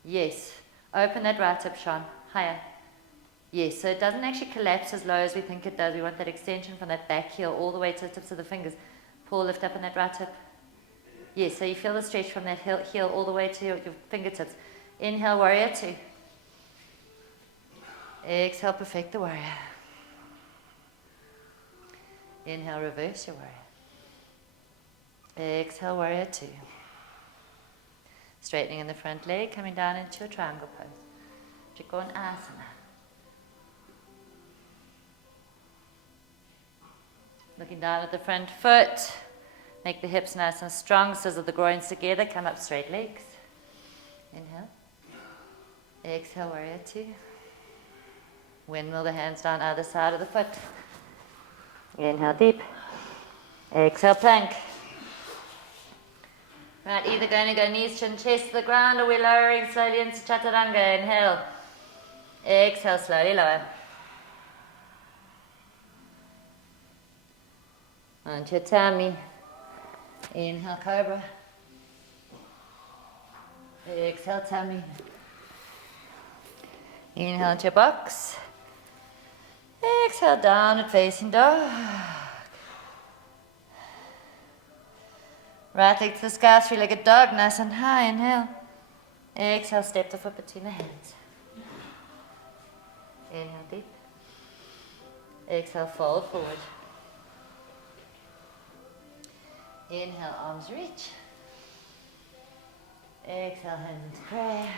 Yes, open that right hip, Sean, higher. Yes, so it doesn't actually collapse as low as we think it does. We want that extension from that back heel all the way to the tips of the fingers. Pull, lift up in that right hip. Yes, so you feel the stretch from that heel all the way to your fingertips. Inhale, warrior two. Exhale, perfect the warrior. Inhale, reverse your warrior. Exhale, warrior two. Straightening in the front leg, coming down into your triangle pose. Trikonasana. Looking down at the front foot. Make the hips nice and strong, scissor the groins together, come up straight legs. Inhale. Exhale, warrior two. Windmill the hands down either side of the foot. Inhale deep. Exhale, plank. Right, either going to go knees, chin, chest to the ground, or we're lowering slowly into chaturanga. Inhale. Exhale, slowly lower. Onto your tummy. Inhale, cobra. Exhale, tummy. Inhale into your box. Exhale, downward facing dog. Right leg to the sky, three-legged dog, nice and high. Inhale. Exhale, step the foot between the hands. Inhale deep. Exhale, fold forward. Inhale, arms reach. Exhale, hands into prayer.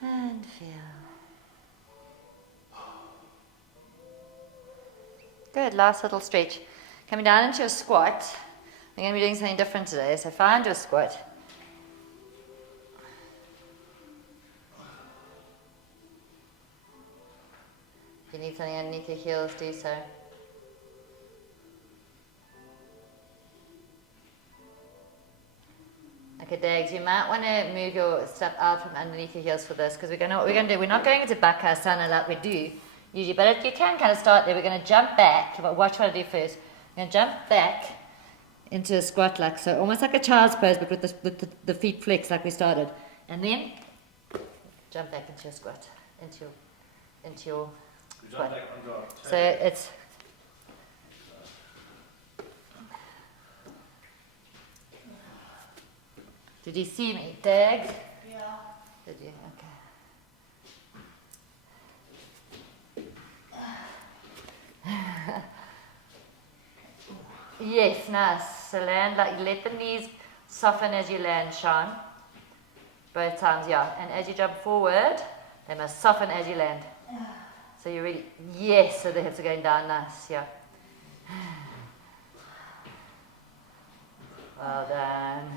And feel. Good, last little stretch. Coming down into a squat. We're going to be doing something different today, so find your squat. If you need something underneath your heels, do so. Okay, Dags, you might want to move your stuff out from underneath your heels for this, because what we're going to do, we're not going into Bakasana like we do usually, but you can kind of start there. We're going to jump back, but watch what I do first. We're going to jump back into a squat like so, almost like a child's pose, but with the feet flexed like we started. And then jump back into your squat, into your squat. So it's... Did you see me, Dag? Yeah. Did you? Okay. Yes, nice. So land, like let the knees soften as you land, Sean. Both times, yeah. And as you jump forward, they must soften as you land. So you're really, yes, so the hips are going down, nice, yeah. Well done.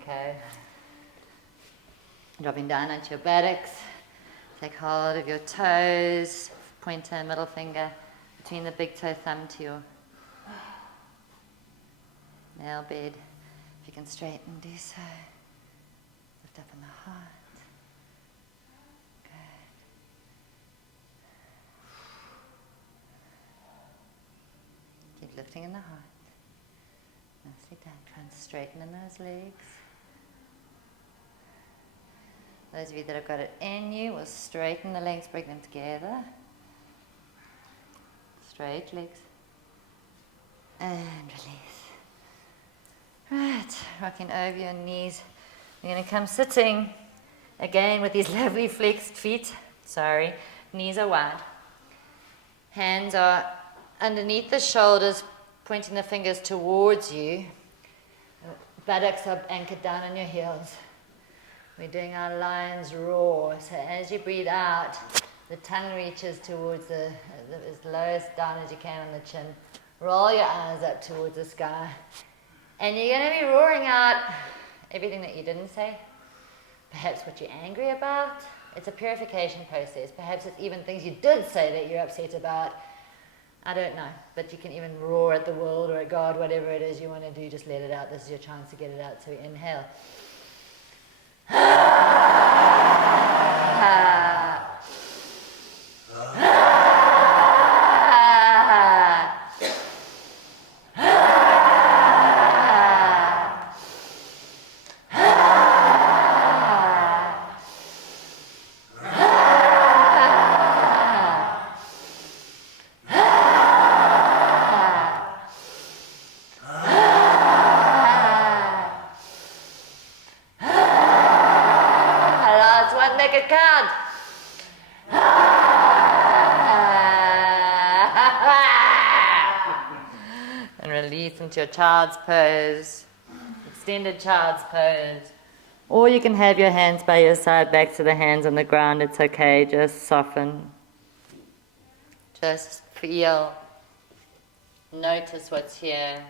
Okay. Dropping down onto your buttocks. Take hold of your toes, pointer and middle finger between the big toe thumb to your nail bed. If you can straighten, do so. Lift up in the heart. Good. Keep lifting in the heart. Nicely done. Try and straighten in those legs. Those of you that have got it in you will straighten the legs, bring them together. Straight legs. And release. Right, rocking over your knees. You're going to come sitting again with these lovely flexed feet. Sorry, knees are wide. Hands are underneath the shoulders, pointing the fingers towards you. Buttocks are anchored down on your heels. We're doing our lion's roar. So as you breathe out, the tongue reaches towards as lowest down as you can on the chin. Roll your eyes up towards the sky. And you're going to be roaring out everything that you didn't say. Perhaps what you're angry about. It's a purification process. Perhaps it's even things you did say that you're upset about. I don't know. But you can even roar at the world or at God, whatever it is you want to do. Just let it out. This is your chance to get it out. So inhale. And release into your child's pose, extended child's pose. Or you can have your hands by your side, back to the hands on the ground. It's okay, just soften. Just feel, notice what's here.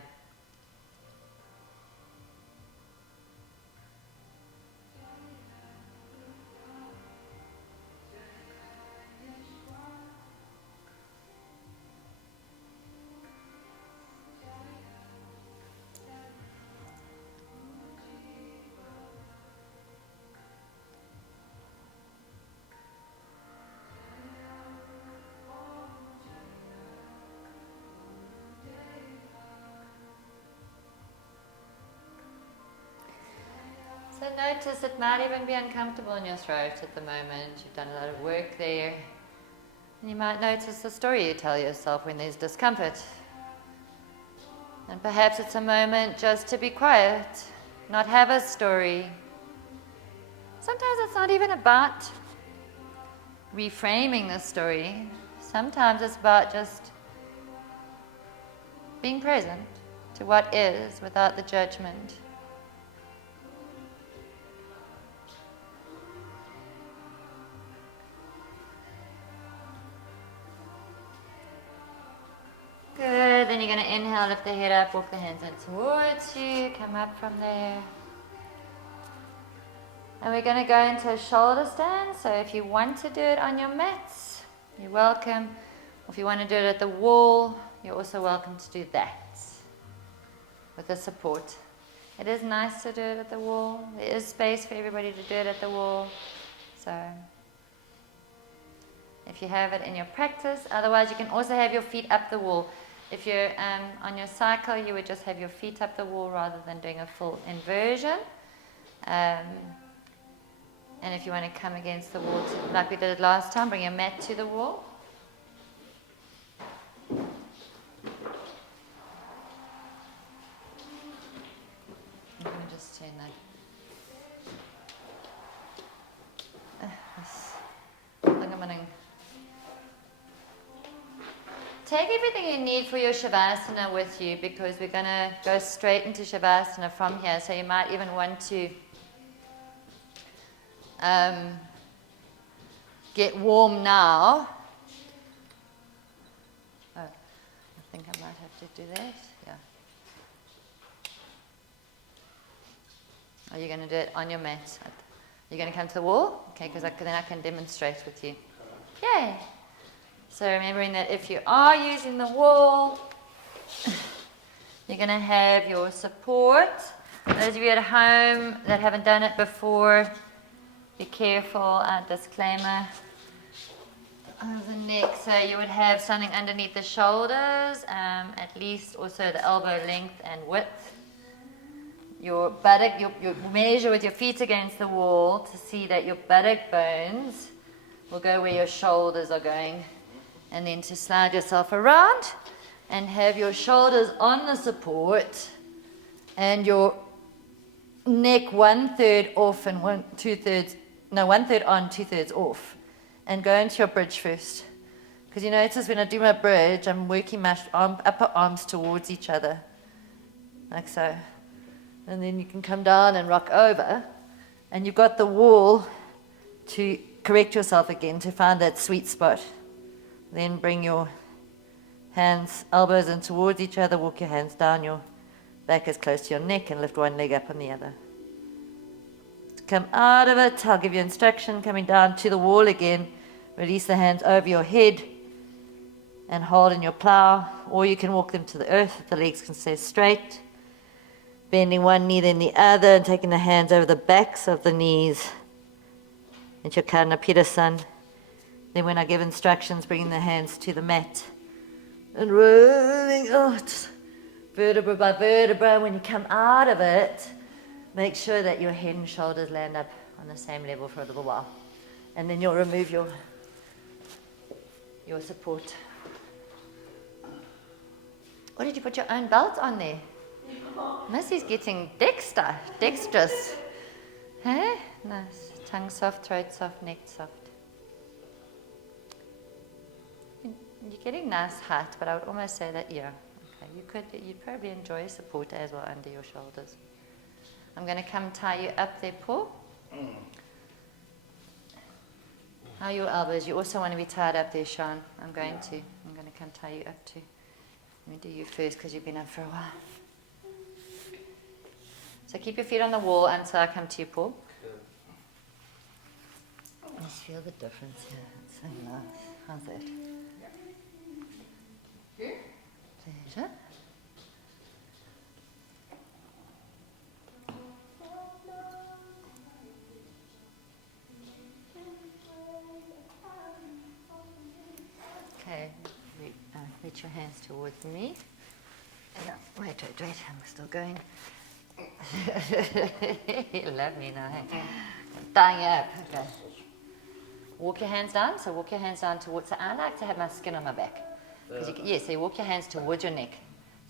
So notice it might even be uncomfortable in your throat at the moment. You've done a lot of work there. And you might notice the story you tell yourself when there's discomfort. And perhaps it's a moment just to be quiet, not have a story. Sometimes it's not even about reframing the story. Sometimes it's about just being present to what is without the judgment. Good, then you're going to inhale, lift the head up, walk the hands in towards you, come up from there. And we're going to go into a shoulder stand, so if you want to do it on your mats, you're welcome. Or if you want to do it at the wall, you're also welcome to do that with the support. It is nice to do it at the wall. There is space for everybody to do it at the wall. So if you have it in your practice, otherwise you can also have your feet up the wall. If you're on your cycle, you would just have your feet up the wall rather than doing a full inversion. And if you want to come against the wall, like we did it last time, bring your mat to the wall. Let me just turn that. Take everything you need for your Shavasana with you, because we're going to go straight into Shavasana from here. So you might even want to get warm now. Oh, I think I might have to do that. Yeah. Or you're going to do it on your mat. You're going to come to the wall? Okay, because then I can demonstrate with you. Yay! So remembering that if you are using the wall, you're going to have your support. Those of you at home that haven't done it before, be careful, disclaimer, of the neck. So you would have something underneath the shoulders, at least also the elbow length and width. Your buttock, you measure with your feet against the wall to see that your buttock bones will go where your shoulders are going. And then to slide yourself around and have your shoulders on the support and your neck 1/3 off and 1/3 on, 2/3 off. And go into your bridge first. Because you notice when I do my bridge, I'm working my upper arms towards each other. Like so. And then you can come down and rock over. And you've got the wall to correct yourself again to find that sweet spot. Then bring your hands, elbows in towards each other, walk your hands down your back as close to your neck and lift one leg up on the other. To come out of it, I'll give you instruction, coming down to the wall again. Release the hands over your head and hold in your plow, or you can walk them to the earth, the legs can stay straight. Bending one knee then the other and taking the hands over the backs of the knees into Karnapidasan. Then when I give instructions, bringing the hands to the mat and rolling out vertebra by vertebra. When you come out of it, make sure that your head and shoulders land up on the same level for a little while. And then you'll remove your support. What, did you put your own belt on there? Missy's getting dexterous. Hey? Nice. Tongue soft, throat soft, neck soft. You're getting nice height, but I would almost say that, yeah. Okay, you'd probably enjoy support as well under your shoulders. I'm going to come tie you up there, Paul. How are your elbows? You also want to be tied up there, Sean. I'm going to come tie you up too. Let me do you first because you've been up for a while. So keep your feet on the wall until I come to you, Paul. Just feel the difference here. It's so nice. How's that? Pleasure. Okay, reach your hands towards me. No, wait, I'm still going. You love me now, hey? I'm tying you up, okay. Walk your hands down, so walk your hands down towards, so I like to have my skin on my back. So you walk your hands towards your neck.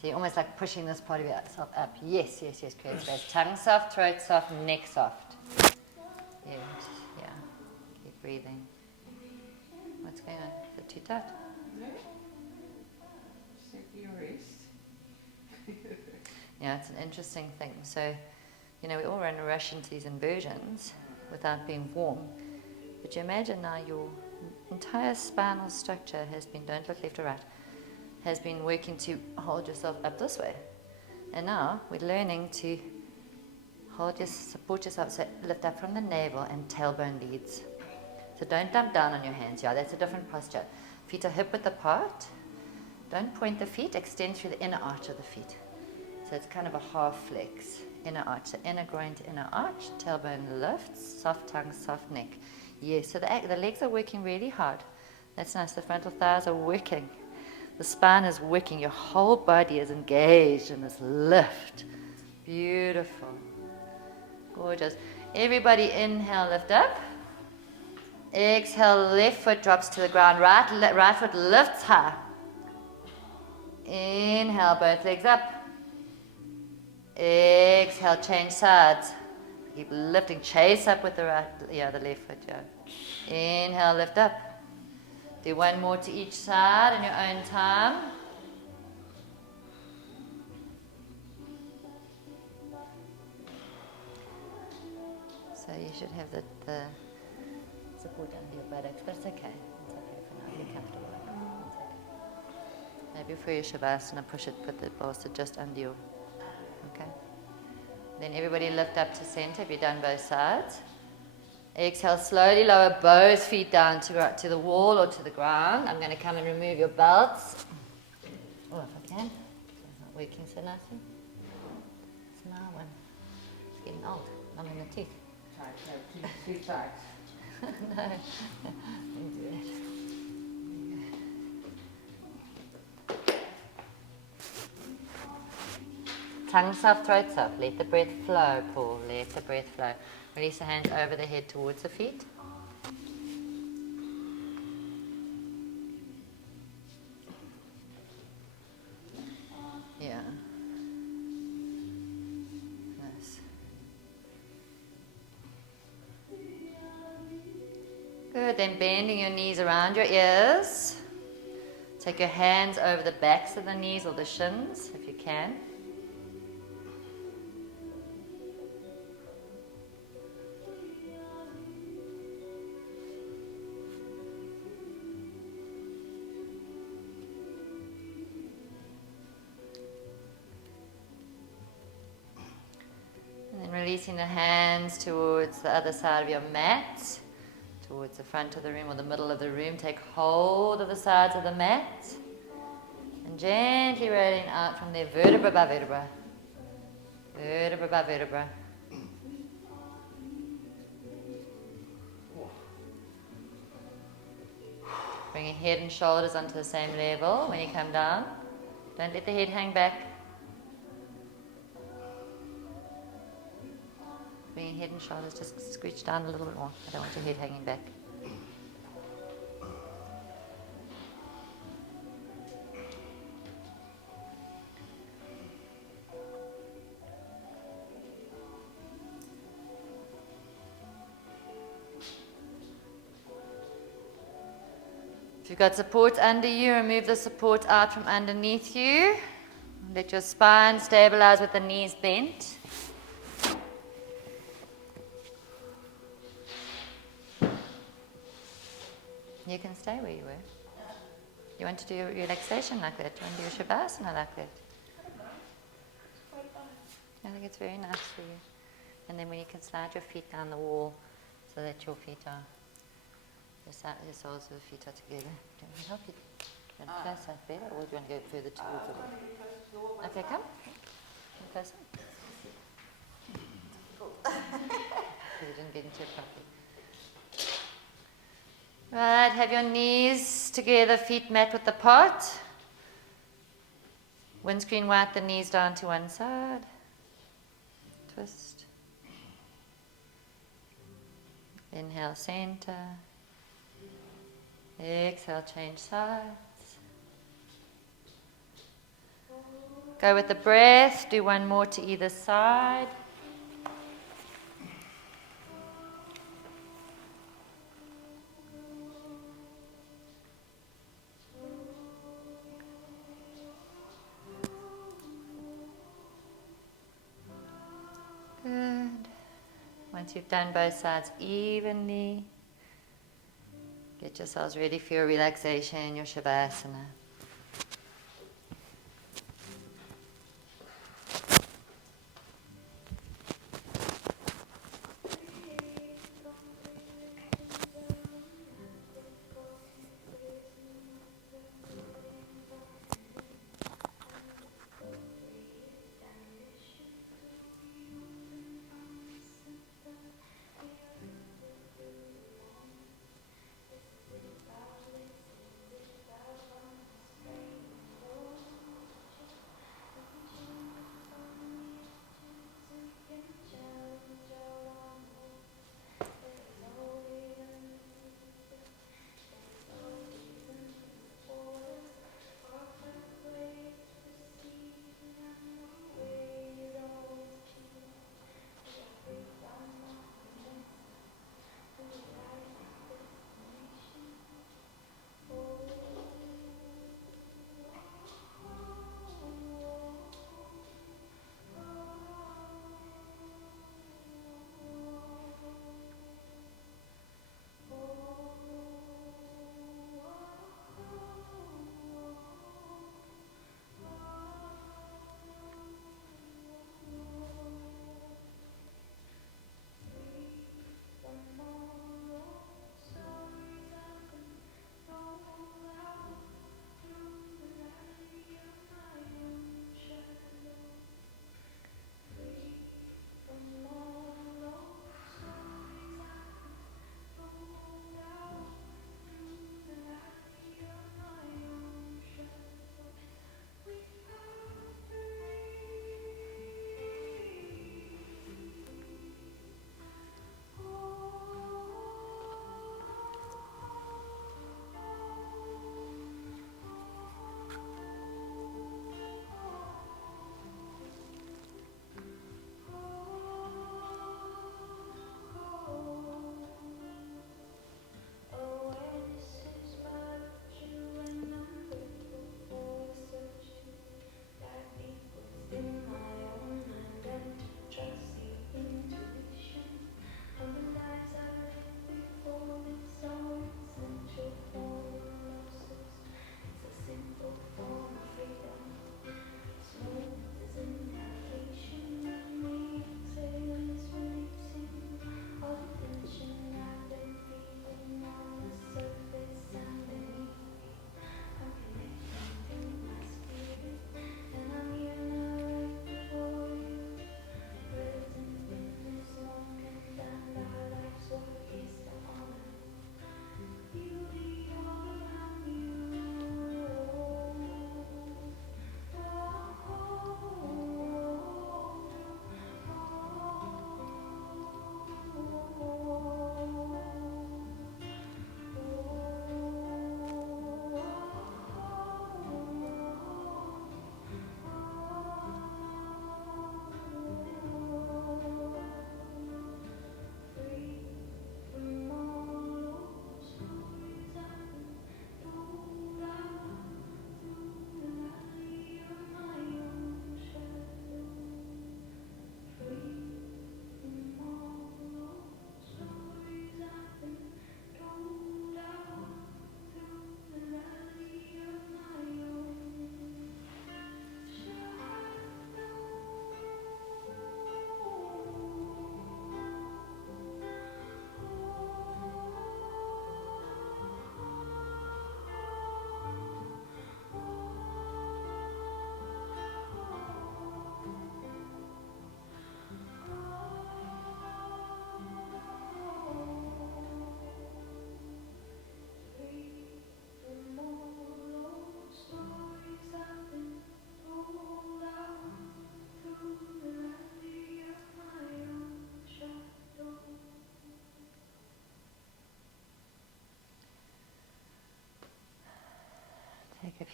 So you're almost like pushing this part of yourself up. Yes, create space. Tongue soft, throat soft, neck soft. Yeah. Keep breathing. What's going on? Is it too tight? No. Just take your rest. Yeah, it's an interesting thing. So, we all run a rush into these inversions without being warm. But you imagine now your entire spinal structure has been, don't look left or right, has been working to hold yourself up this way. And now we're learning to support yourself, so lift up from the navel and tailbone leads. So don't dump down on your hands, that's a different posture. Feet are hip width apart. Don't point the feet, extend through the inner arch of the feet. So it's kind of a half flex, inner arch. So inner groin to inner arch, tailbone lifts, soft tongue, soft neck. Yes, so the legs are working really hard. That's nice, the frontal thighs are working. The spine is working, your whole body is engaged in this lift. Beautiful. Gorgeous. Everybody inhale, lift up. Exhale, left foot drops to the ground, right foot lifts high. Inhale, both legs up. Exhale, change sides. Keep lifting, chase up with the left foot, Inhale, lift up. Do one more to each side in your own time. So you should have the support under your buttocks, but it's okay. It's okay for now. Be comfortable. It's okay. Maybe for your Shavasana, put the bolster just under your. Okay. Then everybody lift up to center if you've done both sides. Exhale, slowly lower both feet down to the wall or to the ground. I'm going to come and remove your belts. Oh, if I can. It's not working so nicely. It's my one. It's getting old. I'm in the teeth. Tight, too tight. No. Don't do that. Tongue soft, throat soft. Let the breath flow, Paul. Let the breath flow. Release the hands over the head towards the feet. Yeah. Nice. Good. Then bending your knees around your ears. Take your hands over the backs of the knees or the shins if you can. releasing the hands towards the other side of your mat, towards the front of the room or the middle of the room. Take hold of the sides of the mat and gently rolling out from there, vertebra by vertebra, vertebra by vertebra. Bring your head and shoulders onto the same level when you come down. Don't let the head hang back. Bring your head and shoulders, just scooch down a little bit more. I don't want your head hanging back. If you've got support under you, remove the support out from underneath you. Let your spine stabilize with the knees bent. You can stay where you were. You want to do your relaxation like that? You want to do your shavasana like that? I think it's very nice for you. And then when you can slide your feet down the wall so that your feet are, your soles of the feet are together. Do you want me to help you? Do you want closer there, or do you want to go further towards the wall? Okay, come. Come closer. So you didn't get into it properly. Right, have your knees together, feet mat width apart. Windscreen wipe the knees down to one side. Twist. Inhale, center. Exhale, change sides. Go with the breath. Do one more to either side. Good. Once you've done both sides evenly, get yourselves ready for your relaxation, your shavasana.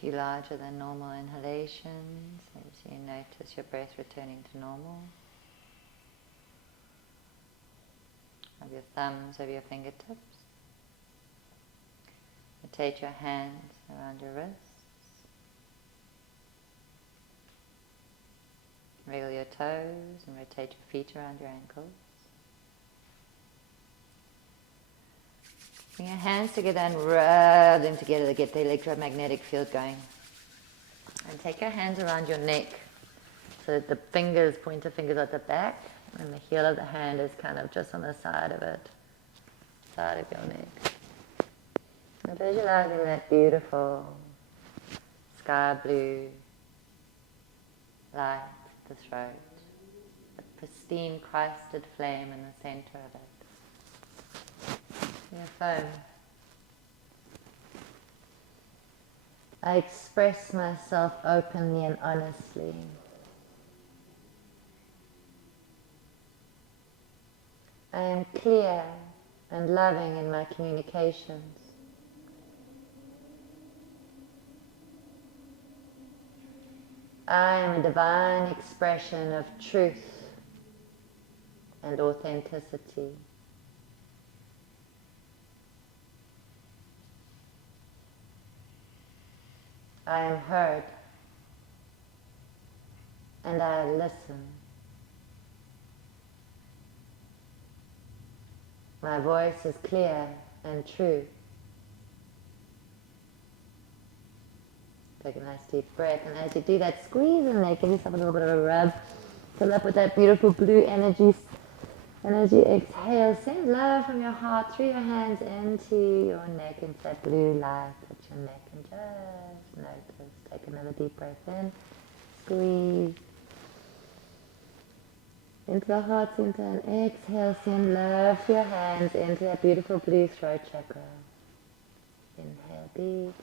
few larger than normal inhalations as you notice your breath returning to normal. Of your thumbs over your fingertips. Rotate your hands around your wrists. Wriggle your toes and rotate your feet around your ankles. Bring your hands together and rub them together to get the electromagnetic field going. And take your hands around your neck so that the fingers, pointer fingers at the back, and the heel of the hand is kind of just on the side of it, side of your neck. And visualizing that beautiful sky blue light, the throat, the pristine Christed flame in the center of it. Your foam. I express myself openly and honestly. I am clear and loving in my communications. I am a divine expression of truth and authenticity. I am heard and I listen. My voice is clear and true. Take a nice deep breath, and as you do that, squeeze in there, give yourself a little bit of a rub. Fill up with that beautiful blue energy. And as you exhale, send love from your heart through your hands into your neck, into that blue light at your neck, and just notice. Take another deep breath in, squeeze into the heart center, and exhale, send love through your hands into that beautiful blue throat chakra. Inhale deep.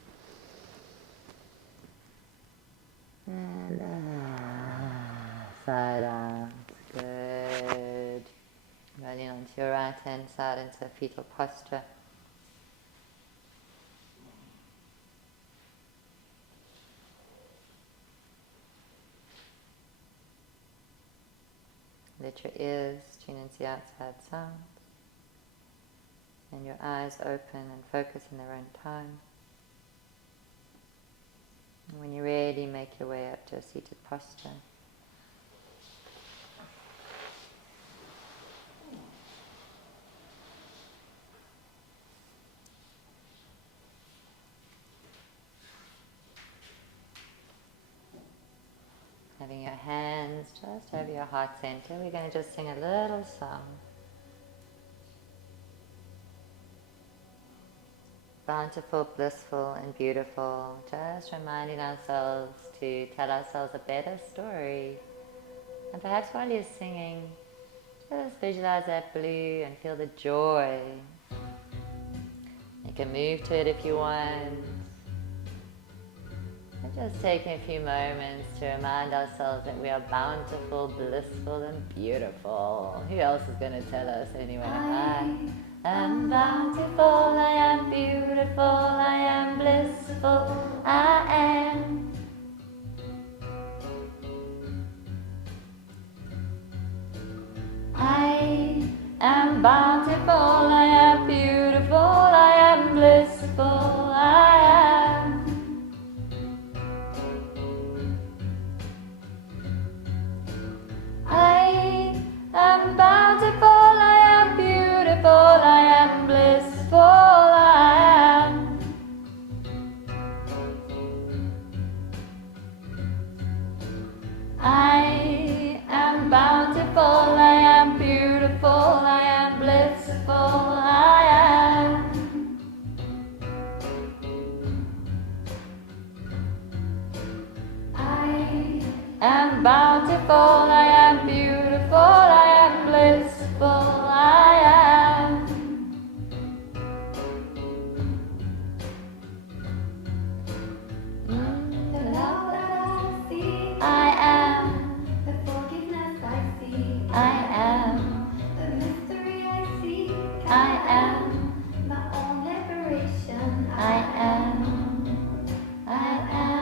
And side arms, good. Rolling onto your right hand side into a fetal posture. Let your ears tune into the outside sounds, and your eyes open and focus in their own time. And when you're ready, make your way up to a seated posture. Having your hands just over your heart center, we're going to just sing a little song. Bountiful, blissful, and beautiful. Just reminding ourselves to tell ourselves a better story. And perhaps while you're singing, just visualize that blue and feel the joy. You can move to it if you want. And just taking a few moments to remind ourselves that we are bountiful, blissful, and beautiful. Who else is going to tell us anyway? I am bountiful, I am beautiful, I am blissful, I am. I am bountiful, I am beautiful, I am blissful, I am. I am bountiful, I am beautiful, I am blissful, I am. I am bountiful, I am beautiful, I am blissful, I am. I am bountiful, I am beautiful, I am blissful, I am. The love that I see, I am. The forgiveness I see, I am. The mystery I see, I am. My own liberation, I am. I am.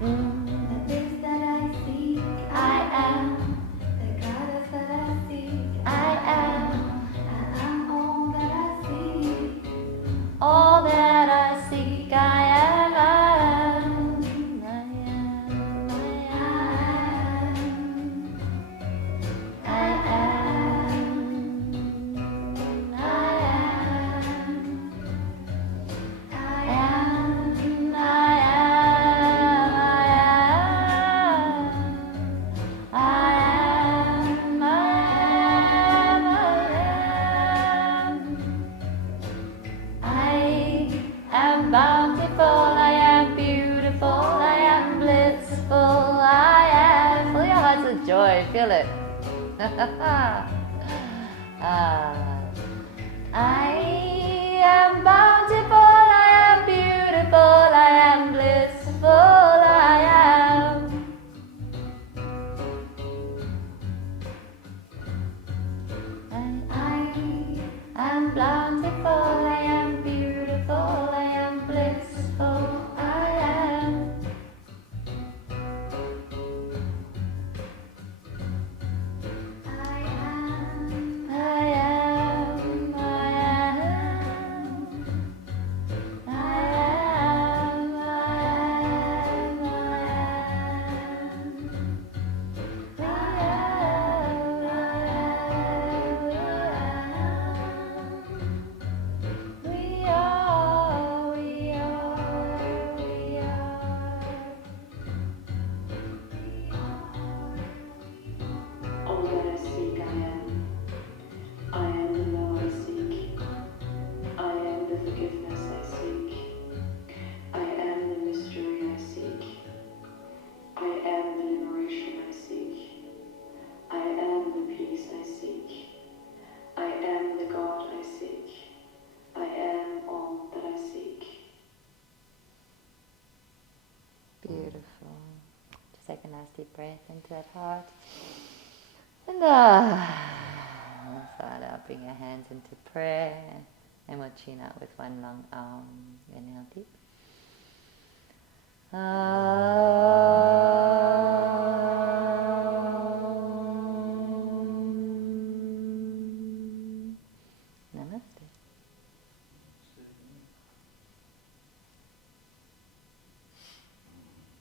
The things that I seek, I am. The goddess that I seek, I am. I am all that I seek. All that I seek, I am. I am. I am. I am. I am. I am. I am bountiful, I am beautiful, I am blissful, I am. Fill your hearts with joy, feel it. I am bountiful, I am beautiful, I am blissful, I am. And I am bountiful, I am beautiful, I am blissful, I am. I am, I am, I am. I am, I am, I am. We are, we are, we are. All that I seek, I am. I am the love I seek. I am the forgiveness I seek. I am the mystery I seek. I am the liberation I seek. I am the peace I seek. I am the God I seek. I am all that I seek. Beautiful. Just take a nice deep breath into that heart. And sigh out, bring your hands into prayer. And we'll chin out with one long arm. Inhale deep.